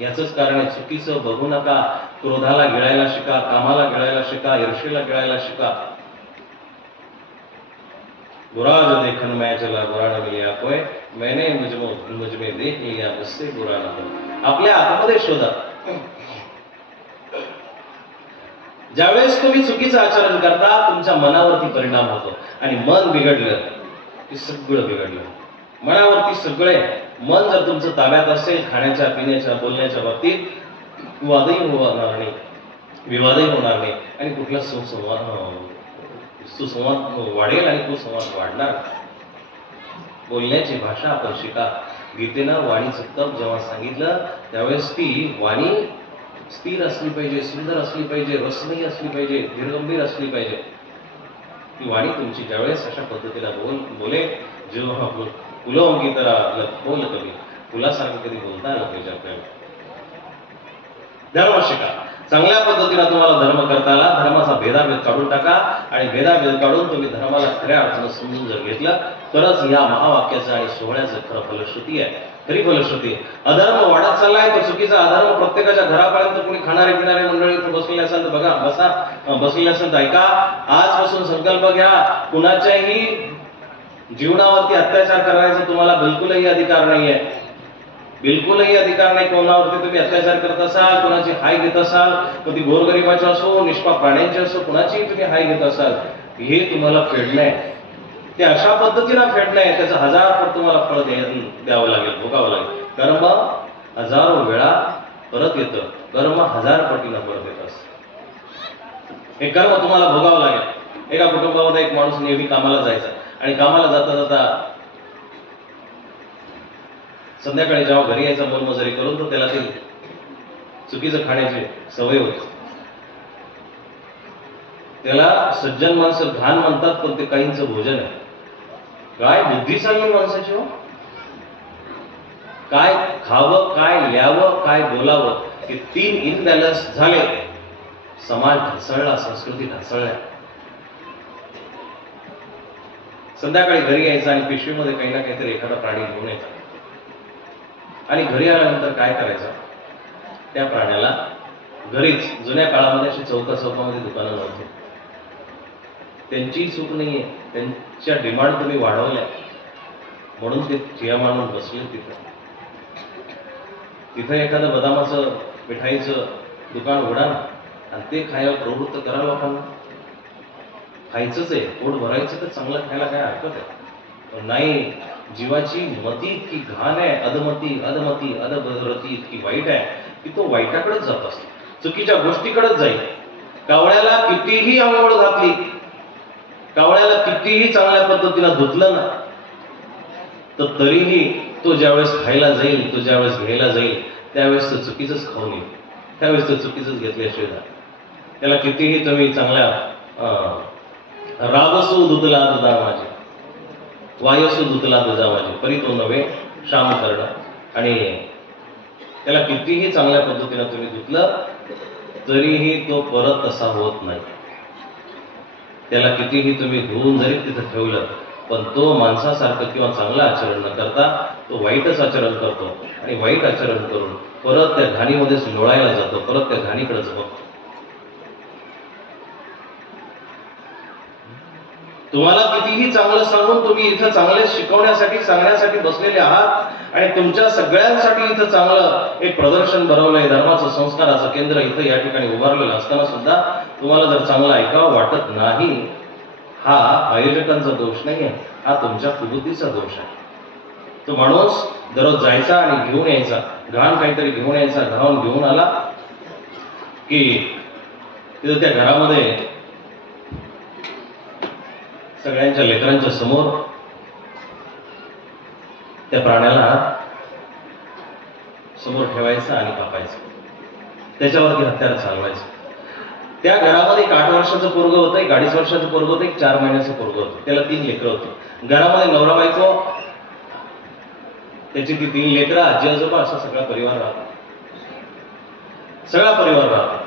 याचंच कारण आहे. चुकीचं बघू नका. क्रोधाला गिळायला शिका, कामाला गिळायला शिका, ईर्ष्येला गिळायला शिका. बुरा जो देखन मैं चला बुरा न मिला कोई, मैंने मुझ में देख लिया मुझसे बुरा न कोई. आपल्या आतमध्ये शोधा. ज्यावेळेस तुम्ही चुकीचं आचरण करता तुमच्या मनावरती परिणाम होतो, आणि मन बिघडलं की सगळं बिघडलं. मनावरती सगळे. मन जर तुमचं ताब्यात असेल, खाण्याच्या, पिण्याच्या, बोलण्याच्या बाबतीत वादही होणार नाही, विवादही होणार नाही, आणि कुठला सुसंवाद वाढेल आणि तो संवाद वाढणार. बोलण्याची भाषा आपण शिका. गीतेनं वाणीचं तप जेव्हा सांगितलं त्यावेळेस ती वाणी स्थिर असली पाहिजे, सुंदर असली पाहिजे, रसमयी असली पाहिजे, धीरगंभीर असली पाहिजे. ती वाणी तुमची ज्यावेळेस अशा पद्धतीला बोले, जेव्हा फुलं की तर बोल कधी फुलासारखं कधी बोलता आलं पाहिजे आपल्याला. धर्म शिका. चांगल्या पद्धतीने तुम्हाला धर्म करता आला, धर्माचा भेदाभेद काढून टाका, आणि भेदाभेद काढून तुम्ही धर्माला खऱ्या अर्थानं समजून जर घेतलं तरच या महावाक्याचं आणि सोहळ्याचं खरं फलश्रुती आहे, खरी फलश्रुती. अधर्म वाढत चाललाय, तो चुकीचा अधर्म प्रत्येकाच्या घरापर्यंत कोणी खाणारे पिणारे मंडळी बसलेले असाल तर बघा, बसलेले असाल तर ऐका. आजपासून संकल्प घ्या, कुणाच्याही जीवनावरती अत्याचार करायचा तुम्हाला बिलकुलही अधिकार नाहीये. बिलकुलही अधिकार नाही. कोणावरती तुम्ही अत्याचार करत असाल, कोणाची हाय घेत असाल, कधी गोरगरिबाची असो, निष्पाप प्राण्यांची असो, कुणाची तुम्ही हाय घेत असाल, हे तुम्हाला फेडणं आहे. ते अशा पद्धतीनं फेडणं आहे, त्याचं 1000 पट तुम्हाला फळ द्यावं लागेल, भोगावं लागेल. कर्म 1000 वेळा परत येतं, कर्म 1000 पटीनं परत येत असतं. हे कर्म तुम्हाला भोगावं लागेल. एका कुटुंबामध्ये एक माणूस नेहमी कामाला जायचा, आणि कामाला जाता जाता संध्याकाळी जेव्हा घरी यायचा मोलमजुरी करून, तर त्याला ते चुकीचं खाण्याची सवय होती. त्याला सज्जन माणसं घाण म्हणतात, पण ते काहींचं भोजन आहे. काय बुद्धी चालली माणसाची हो. काय खावं, काय लिहावं, काय बोलावं, हे 3 इनबॅलन्स झाले, समाज ढासळला, संस्कृती ढासळल्या. संध्याकाळी घरी यायचं आणि पिशवीमध्ये काही ना काहीतरी एखादा प्राणी घेऊन यायचा, आणि घरी आल्यानंतर काय करायचं, त्या प्राण्याला घरीच, जुन्या काळामध्ये अशी चौकामध्ये दुकानं नव्हती, त्यांची चूक नाहीये, त्यांच्या डिमांड तुम्ही वाढवल्या म्हणून ते चिया मानून बसले तिथं एखादं बदामाचं, मिठाईचं दुकान उघडा ना, आणि ते खायला प्रवृत्त करा लोकांना. खायचंच आहे, पोट भरायचं तर चांगलं खायला काय हरकत आहे. नाही, जीवाची मती इतकी घाण आहे, अधमती अधरती इतकी वाईट आहे की तो वाईटाकडेच जात असतो, चुकीच्या गोष्टीकडेच जाईल. कावळ्याला कितीही आंघोळ घातली, कावळ्याला कितीही चांगल्या पद्धतीनं धुतलं ना, तर तरीही तो ज्यावेळेस खायला जाईल, तो ज्यावेळेस घ्यायला जाईल, त्यावेळेस तो चुकीचंच खाऊन येईल, त्यावेळेस तो चुकीचंच घेतल्याशिवाय. त्याला कितीही तुम्ही चांगल्या रागसू धुतला दुधा माझे, वायसू धुतला दुधा माझे, परी तो नव्हे श्याम करणं. आणि त्याला कितीही चांगल्या पद्धतीनं तुम्ही धुतलं तरीही तो परत तसा होत नाही. त्याला कितीही तुम्ही धुवून जरी तिथं ठेवलं, पण तो माणसासारखं किंवा चांगलं आचरण न करता तो वाईटच आचरण करतो, आणि वाईट आचरण करून परत त्या घाणीमध्येच लोळायला जातो, परत त्या घाणीकडेच बघतो. तुम्हाला कितीही चांगलं सांगून तुम्ही इथं चांगले शिकवण्यासाठी सांगण्यासाठी बसलेले आहात आणि तुमच्या सगळ्यांसाठी इथं चांगलं एक प्रदर्शन भरवलंय, धर्माचं संस्काराचं केंद्र इथं या ठिकाणी उभारलेलं असताना सुद्धा तुम्हाला जर चांगलं ऐकावं वाटत नाही, हा आयोजकांचा दोष नाहीये, हा तुमच्या कुबुद्धीचा दोष आहे. तो माणूस दररोज जायचा आणि घेऊन यायचा, घाण काहीतरी घेऊन यायचा, घरावून घेऊन आला की तिथं त्या घरामध्ये सगळ्यांच्या लेकरांच्या समोर त्या प्राण्याला समोर ठेवायचं आणि कापायचं, त्याच्यावरती हत्यार चालवायचं. त्या घरामध्ये एक 8 वर्षाचं पोरगं होतं, एक 2.5 वर्षाचं पोरगं होतं, एक 4 महिन्याचं पोरगं होतं. त्याला 3 लेकरं होती. घरामध्ये नवरा बायको, त्याची ती 3 लेकरं, आजी आजोबा, असा सगळा परिवार राहतो. सगळा परिवार राहतो.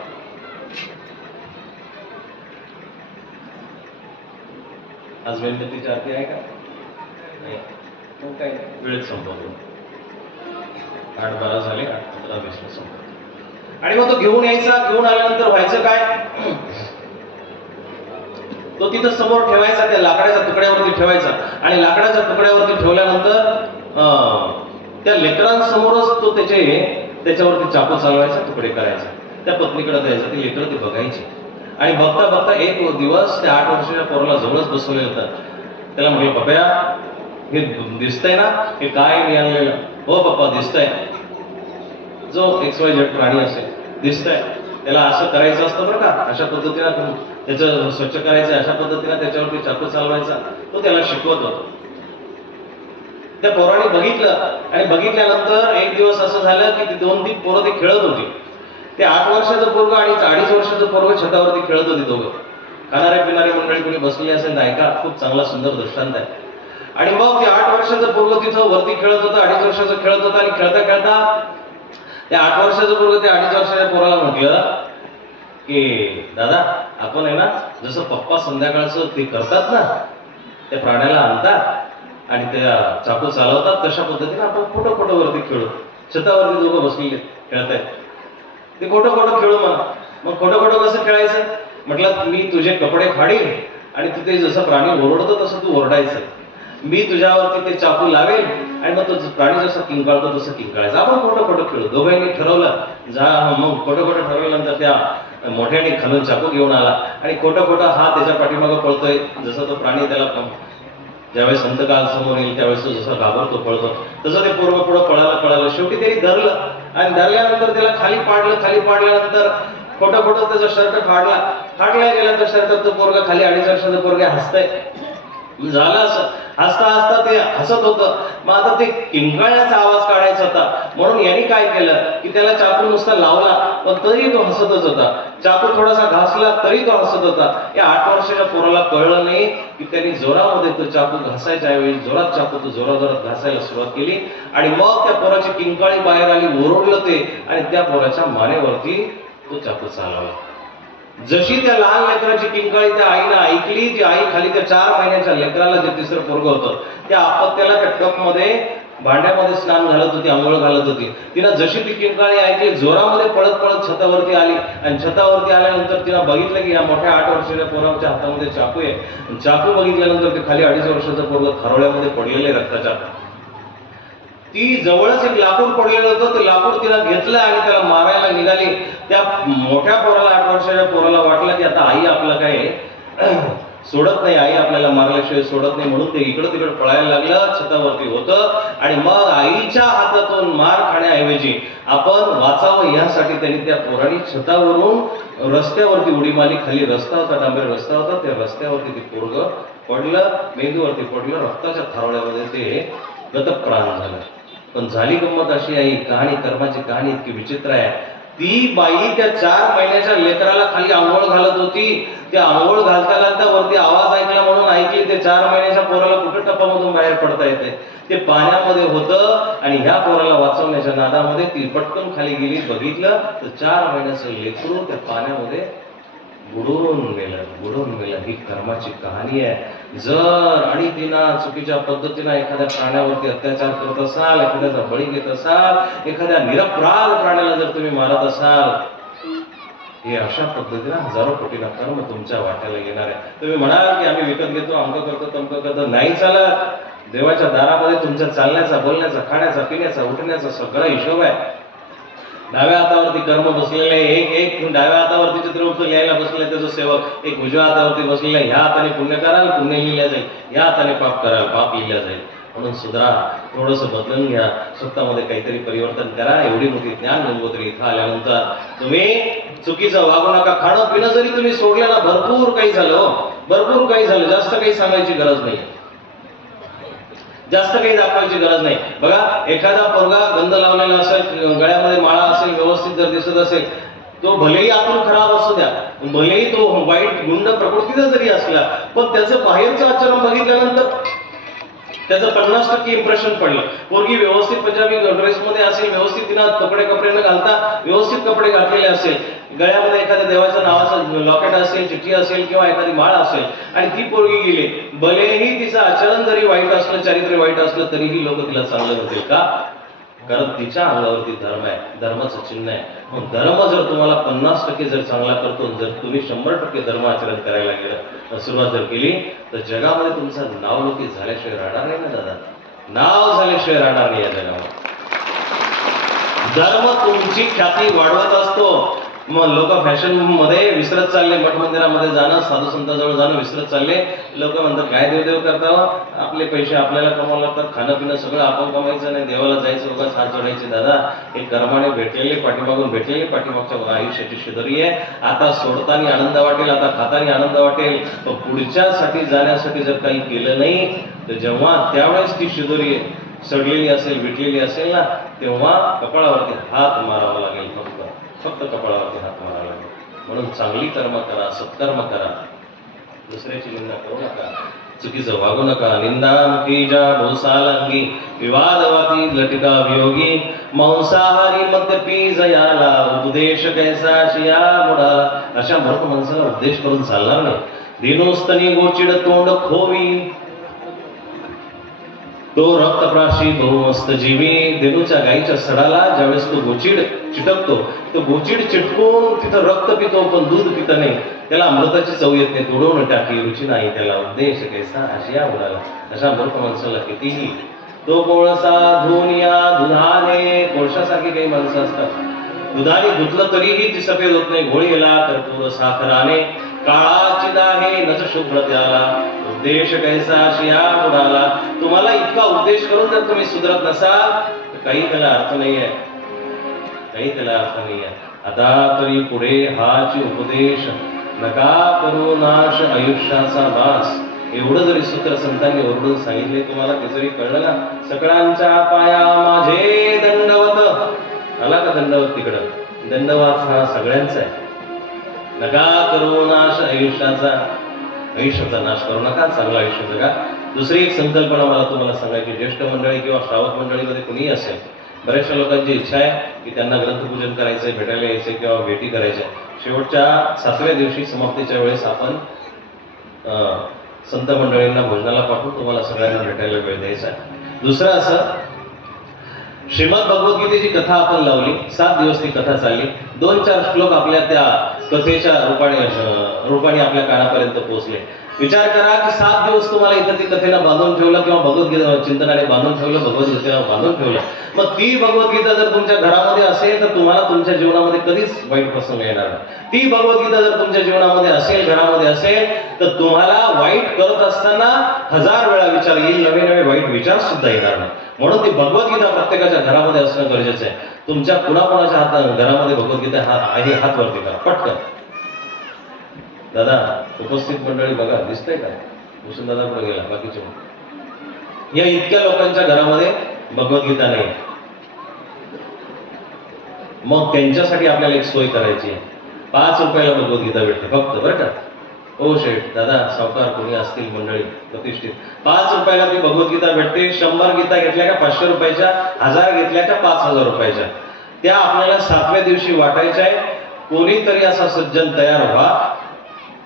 आज मेणबत्तीची आरती आहे का? नाही. मग काय वेळेत संपवतो. 8:12 झाले, 8:15 संपवतो. आणि मग तो घेऊन यायचा, घेऊन आल्यानंतर व्हायचं काय, तो तिथं समोर ठेवायचा, त्या लाकडाच्या तुकड्यावरती ठेवायचा आणि लाकडाच्या तुकड्यावरती ठेवल्यानंतर त्या लेकरांसमोरच तो त्याच्यावरती चाकू चालवायचा, तुकडे करायचा, त्या पत्नीकडे द्यायचा. ती लेकरं ती बघायची आणि बघता बघता एक दिवस त्या 8 वर्षाच्या पोराला जवळच बसवलेलं होतं. त्याला म्हटलं, पप्या हे दिसतंय ना, हे काय मी आणलेलं? हो पप्पा दिसतंय. जो XYZ प्राणी असेल दिसतंय, त्याला असं करायचं असतं बरं का, अशा पद्धतीनं त्याचं स्वच्छ करायचं, अशा पद्धतीनं त्याच्यावरती चाकू चालवायचा. तो त्याला शिकवत होता. त्या पोराने बघितलं आणि बघितल्यानंतर एक दिवस असं झालं की ती 2-3 पोरं ती खेळत होती. ते 8 वर्षाचं पोरगं आणि 2.5 वर्षाचं पोरगं छतावरती खेळत होती दोघं. खाणारे पिणारे मंडळी कोणी बसलेली असेल तर ऐका, खूप चांगला सुंदर दृष्टांत आहे. आणि मग ते 8 वर्षाचं पोरगं तिथं वरती खेळत होतं, 2.5 वर्षाचं खेळत होतं आणि खेळता खेळता त्या 8 वर्षाचं पोरगं त्या 2.5 वर्षाच्या पोराला म्हटलं की दादा, आपण आहे ना जसं पप्पा संध्याकाळचं ते करतात ना, त्या प्राण्याला आणतात आणि त्या चाकू चालवतात, तशा पद्धतीने आपण खोटं खोटं वरती खेळू. छतावरती दोघं बसलेले खेळतायत, ते खोटं खोटं खेळू. मग खोटं खोटं कसं खेळायचं? म्हटलं, मी तुझे कपडे फाडीन आणि तू ते जसं प्राणी ओरडतो तसं तू ओरडायचं. मी तुझ्यावरती ते चाकू लावेल आणि मग तो प्राणी जसं किंकाळतो तसं किंकाळायचं. आपण खोटं खोटं खेळू. दोघांनी ठरवलं. मग खोटं खोटं ठरवल्यानंतर त्या मोठ्याने खालून चाकू घेऊन आला आणि खोटं खोटं हा त्याच्या पाठीमागं पळतोय. जसं तो प्राणी त्याला ज्यावेळेस अंतकाल समोर येईल त्यावेळेस तो जसा घाबरतो पळतो, तसं ते पूर्व पुढं पळायला शेवटी त्यांनी धरलं आणि धरल्यानंतर त्याला खाली पाडल्यानंतर खोटं खोटं त्याचा शर्ट फाडला गेला. तर शर्टात तो पोरगा खाली 2.5 वर्षाचा पोरगा हसतंय. झालं असं हसता हसता ते हसत होतं. मग आता ते किंकाळण्याचा आवाज काढायचा होता, म्हणून यांनी काय केलं की त्याला चाकू नुसता लावला, पण तरी तो हसतच होता. चाकू थोडासा घासला तरी तो हसत होता. या 8 वर्षाच्या पोराला कळलं नाही की त्यांनी जोरामध्ये तो चाकू घासायच्या ऐवजी जोरात चाकू तो जोरात घासायला सुरुवात केली आणि मग त्या पोराची किंकाळी बाहेर आली, ओरडलं ते आणि त्या पोराच्या मानेवरती तो चाकू चालवला. जशी त्या लहान लेकराची किंकाळी त्या आईनं ऐकली, ती आई खाली त्या 4 महिन्याच्या लेकराला जे तिसरं पोरगं होतं त्या आपत्याला त्या टपमध्ये भांड्यामध्ये स्नान घालत होती, आंघोळ घालत होती. तिनं जशी ती किंकाळी ऐकली, जोरामध्ये पळत पळत छतावरती आली आणि छतावरती आल्यानंतर तिनं बघितलं की या मोठ्या 8 वर्षाच्या पोराच्या हातामध्ये चाकू आहे. चाकू बघितल्यानंतर ते खाली 2.5 वर्षाचं पोरगं खारोळ्यामध्ये पडलेले रक्ताच्या. ती जवळच एक लाकूड पडलेलं होतं, ते लाकूड तिला घेतलं आणि त्याला मारायला निघाली. त्या मोठ्या पोराला 8 वर्षाच्या पोराला वाटलं की आता आई आपलं काय सोडत नाही, आई आपल्याला मारल्याशिवाय सोडत नाही, म्हणून ते इकडं तिकडं पळायला लागलं. छतावरती होतं आणि मग आईच्या हातातून मार खाण्याऐवजी आपण वाचावं यासाठी त्यांनी त्या पोराने छतावरून रस्त्यावरती उडी मारली. खाली रस्ता होता, डांबरी रस्ता होता, त्या रस्त्यावरती ते पोरगं पडलं, मेंदूवरती पडलं, रक्ताच्या थारोळ्यामध्ये ते गतप्राण झालं. पण झाली गंमत अशी आहे, कहाणी कर्माची कहाणी इतकी विचित्र आहे. ती बाई त्या 4 महिन्याच्या लेकराला खाली आंघोळ घालत होती. त्या आंघोळ घालता वरती आवाज ऐकला म्हणून ऐकली. ते 4 महिन्याच्या पोराला कुठे टपामधून बाहेर पडता येते, ते पाण्यामध्ये होतं आणि ह्या पोराला वाचवण्याच्या नादामध्ये ती पटकन खाली गेली. बघितलं तर 4 महिन्याचं लेकरू त्या पाण्यामध्ये बुडून गेलं. ही कर्माची कहाणी आहे. जर अडीतीनं चुकीच्या पद्धतीनं एखाद्या प्राण्यावरती अत्याचार करत असाल, एखाद्याचा बळी घेत असाल, एखाद्या निरपराध प्राण्याला जर तुम्ही मारत असाल, हे अशा पद्धतीने हजारो कोटीला कर्म तुमच्या वाट्याला येणार आहे. तुम्ही म्हणाल की आम्ही विकत घेतो, अमकं करतो, तमकं करतो, नाही चालत. देवाच्या दारामध्ये तुमच्या चालण्याचा, बोलण्याचा, खाण्याचा, पिण्याचा, उठण्याचा सगळा हिशोब आहे. डाव्या हातावरती कर्म बसलेले, एक डाव्या हातावरती चित्रगुप्त लिहायला बसलेले त्याचं सेवक, एक उजव्या हातावरती बसलेला, ह्या हाताने पुण्य कराल पुण्य लिहिल्या जाईल, या हाताने पाप कराल पाप लिहिल्या जाईल. म्हणून सुद्धा थोडंसं बदलून घ्या, स्वतःमध्ये काहीतरी परिवर्तन करा. एवढी मोठी ज्ञान गंगोत्री इथं आल्यानंतर तुम्ही चुकीचं वागू नका. खाणं पिणं जरी तुम्ही सोडलं ना, भरपूर काही झालं, भरपूर काही झालं, जास्त काही सांगायची गरज नाही, जास्त काही दाखवायची गरज नाही. बघा, एखादा पोरगा गंध लावलेला असेल, गळ्यामध्ये माळा असेल, व्यवस्थित जर दिसत असेल, तो भलेही आतून खराब असू द्या, भलेही तो वाईट गुंड प्रकृतीचा जरी असला, पण त्याचं बाहेरचं आचरण बघितल्यानंतर त्याचं 50% इम्प्रेशन पडलं. पोरगी व्यवस्थित पंजाबी ड्रेसमध्ये असेल, व्यवस्थित तिनं कपडे न घालता व्यवस्थित कपडे घातलेले असेल, गळ्यामध्ये एखाद्या देवाच्या नावाचं लॉकेट असेल, चिठ्ठी असेल किंवा एखादी माळ असेल, आणि ती पोरगी गेली, भलेही तिचं आचरण जरी वाईट असलं, चारित्र्य वाईट असलं, तरीही लोक तिला चांगलं म्हणतील. का? कारण तिच्या अंगावरती धर्म आहे, धर्माचं चिन्ह आहे. मग धर्म जर तुम्हाला 50% जर चांगला करतो, जर तुम्ही 100% धर्म आचरण करायला गेलं, सुरुवात जर केली, तर जगामध्ये तुमचं नावलौकिक झाल्याशिवाय राहणार नाही ना दादा. नाव झाल्याशिवाय राहणार नाही या जगावर. धर्म तुमची ख्याती वाढवत असतो. मग लोक फॅशन मध्ये विसरत चालले, मठ मंदिरामध्ये जाणं, साधू संतांजवळ जाणं विसरत चालले. लोक म्हणतात काय देवदेव करता, आपले पैसे आपल्याला कमावं लागतात, खाणं पिणं सगळं आपण कमायचं नाही, देवाला जायचं, उगाच हात जोडायचे. दादा, हे कर्माने भेटलेले, पाठीमागून भेटलेले, पाठीमागच्या आयुष्याची शिदोरी आहे. आता सोडताना आनंद वाटेल, आता खाताना आनंद वाटेल, पण पुढच्यासाठी जाण्यासाठी जर काही केलं नाही, तर जेव्हा त्यावेळेस ती शिदोरी सडलेली असेल, विटलेली असेल ना, तेव्हा कपाळावरती हात मारावा लागेल. फक्त कपाळावरती हात मारावा लागेल. म्हणून चांगली कर्म करा, सत्कर्म करा, दुसऱ्याची निंदा करू नका, चुकीचं वागू नका. निंदा कीजा भूसालंगी, विवादवादी लटका वियोगी, मांसाहारी मद्यपी जयाला, उपदेश कैसा शिया मुडाला. अशा मूर्ख माणसाला उपदेश करून चालणार नाही. दिनोस्तनी गोचिड तोंड खोवी, तो रक्तप्राशी बहुमस्त जीवी. देनूच्या गाईच्या सडाला ज्यावेळेस तो गोचिड चिटकतो, तो गोचिड चिटकून तिथं रक्त पितो, पण दूध पित नाही, त्याला अमृताची चव येत नाही, तोडवून टाकी रुची नाही त्याला, उपदेश कैसा आशिया उडाला. अशा मूर्ख माणसाला कितीही तो कोळसा धुनिया दुधाने, कोळशासारखी काही माणसं असतात, दुधाने धुतलं तरीही ती सफेद होत नाही, घोळीला कर्पूर साखराने, काळाची दाहे नच शुभ्र त्याला, उपदेश कैसा शिया उडाला. तुम्हाला इतका उपदेश करून जर तुम्ही सुधरत नसाल, तर काही त्याला अर्थ नाहीये, काही त्याला अर्थ नाहीये. आता तरी पुढे हाची उपदेश, नका करू नाश आयुष्याचा वास. एवढं जरी सूत्र संतांनी ओरडून सांगितले तुम्हाला, ते जरी कळलं ना, सकळांच्या पाया माझे दंडवत. आला का दंडवत? तिकडं दंडवात हा सगळ्यांचा आहे. नका करू नाश आयुष्याचा, आयुष्याचा नाश करू नका, चांगलं आयुष्य जगा. दुसरी एक संकल्पना मला तुम्हाला सांगायची, ज्येष्ठ मंडळी किंवा श्रावक मंडळीमध्ये कुणीही असेल, बऱ्याचशा लोकांची इच्छा आहे की त्यांना ग्रंथपूजन करायचंय, भेटायला यायचंय किंवा भेटी करायच्या. शेवटच्या 7व्या दिवशी समाप्तीच्या वेळेस आपण संत मंडळींना भोजनाला पाठवून तुम्हाला सगळ्यांना भेटायला वेळ द्यायचा आहे. दुसरं असं, श्रीमद भगवद्गीतेची कथा आपण लावली, 7 दिवस ती कथा चालली, 2-4 श्लोक आपल्या त्या कथेच्या रूपाने आपल्या कानापर्यंत पोहोचले. विचार करा की 7 दिवस तुम्हाला इथं ती कथेला बांधून ठेवलं किंवा भगवद्गीता चिंतनाने बांधून ठेवलं, भगवद्गीतेला बांधून ठेवलं. मग ती भगवद्गीता जर तुमच्या घरामध्ये असेल तर तुम्हाला तुमच्या जीवनामध्ये कधीच वाईट प्रसंग येणार नाही. ती भगवद्गीता जर तुमच्या जीवनामध्ये असेल, घरामध्ये असेल, तर तुम्हाला वाईट करत असताना 1000 वेळा विचार येईल, नवे वाईट विचार सुद्धा येणार नाही. म्हणून ती भगवद्गीता प्रत्येकाच्या घरामध्ये असणं गरजेचं आहे. तुमच्या कुणाकुणाच्या घरामध्ये भगवद्गीता आहे? हात वरती करा पटकन. दादा, उपस्थित मंडळी बघा, दिसतंय का? भूषण दादा पुढे गेला, बाकीचे या इतक्या लोकांच्या घरामध्ये भगवद्गीता नाही. मग त्यांच्यासाठी आपल्याला एक सोय करायची आहे. 5 रुपयाला भगवद्गीता भेटते फक्त, बरं का? हो शेठ, दादा, सावकार कोणी असतील मंडळी प्रतिष्ठित, 5 रुपयाला ती भगवद्गीता भेटते. 100 गीता घेतल्या का 500 रुपयाच्या, 1000 घेतल्या का 5000 रुपयाच्या. त्या आपल्याला 7व्या दिवशी वाटायच्या आहे. कोणीतरी असा सज्जन तयार व्हा,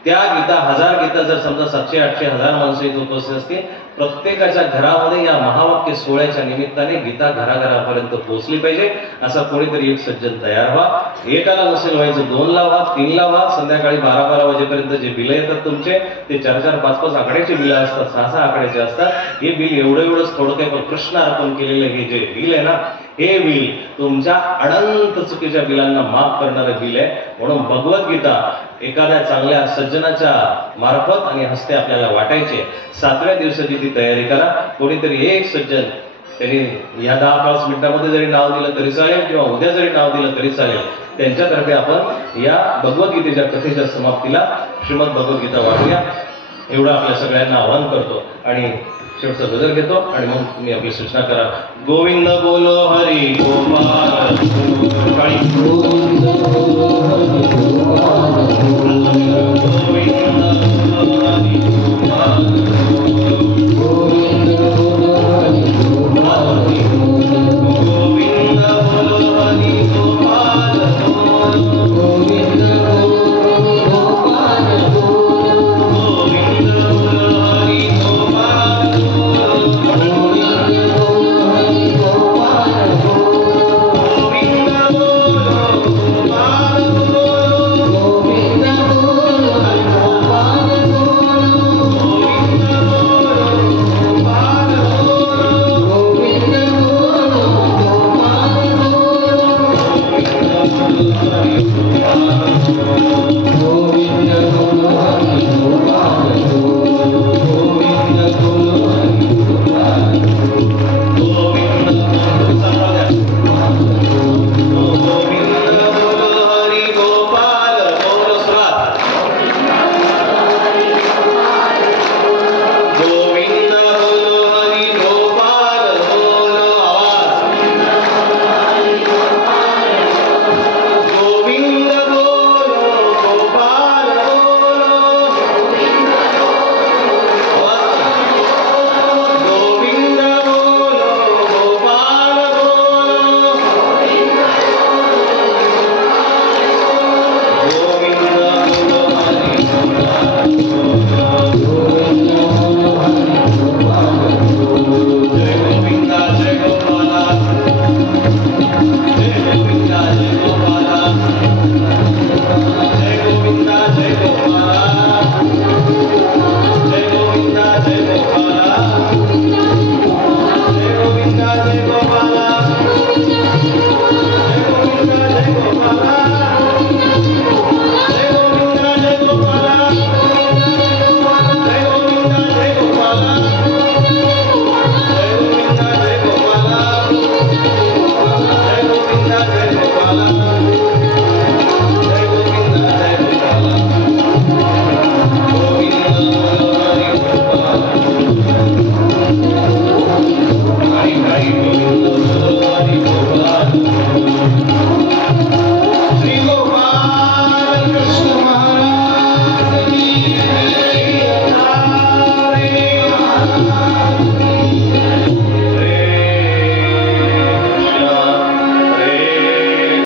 त्या गीता 1000 गीता जर समजा 700 800 1000 माणसं इथे उपस्थित असतील, प्रत्येकाच्या घरामध्ये या महावाक्य सोहळ्याच्या निमित्ताने गीता घराघरापर्यंत पोहोचली पाहिजे. असा कोणीतरी एक सज्जन तयार व्हा. एकाला नसेल व्हायचं 2ला व्हा, 3ला व्हा. संध्याकाळी 12-12 वाजेपर्यंत जे बिलं येतात तुमचे ते 4-4 5-5 आकड्याचे बिलं असतात, 6-6 आकड्याचे असतात. हे बिल एवढंच थोडं काही, पण कृष्ण अर्पण केलेलं हे जे बिल आहे ना, हे बिल तुमच्या अनंत चुकीच्या बिलांना माफ करणारं बिल आहे. म्हणून भगवद्गीता एखाद्या चांगल्या सज्जनाच्या मार्फत आणि हस्ते आपल्याला वाटायचे. 7व्या दिवसाची ती तयारी करा. कोणीतरी एक सज्जन त्यांनी या 10-5 मिनिटांमध्ये जरी नाव दिलं तरी चालेल, किंवा उद्या जरी नाव दिलं तरी चालेल, त्यांच्यातर्फे आपण या भगवद्गीतेच्या कथेच्या समाप्तीला श्रीमद भगवद्गीता वाटूया, एवढं आपल्या सगळ्यांना आवाहन करतो. आणि शेवटचा गजर घेतो आणि मग तुम्ही आपली सूचना करा. गोविंद बोलो हरी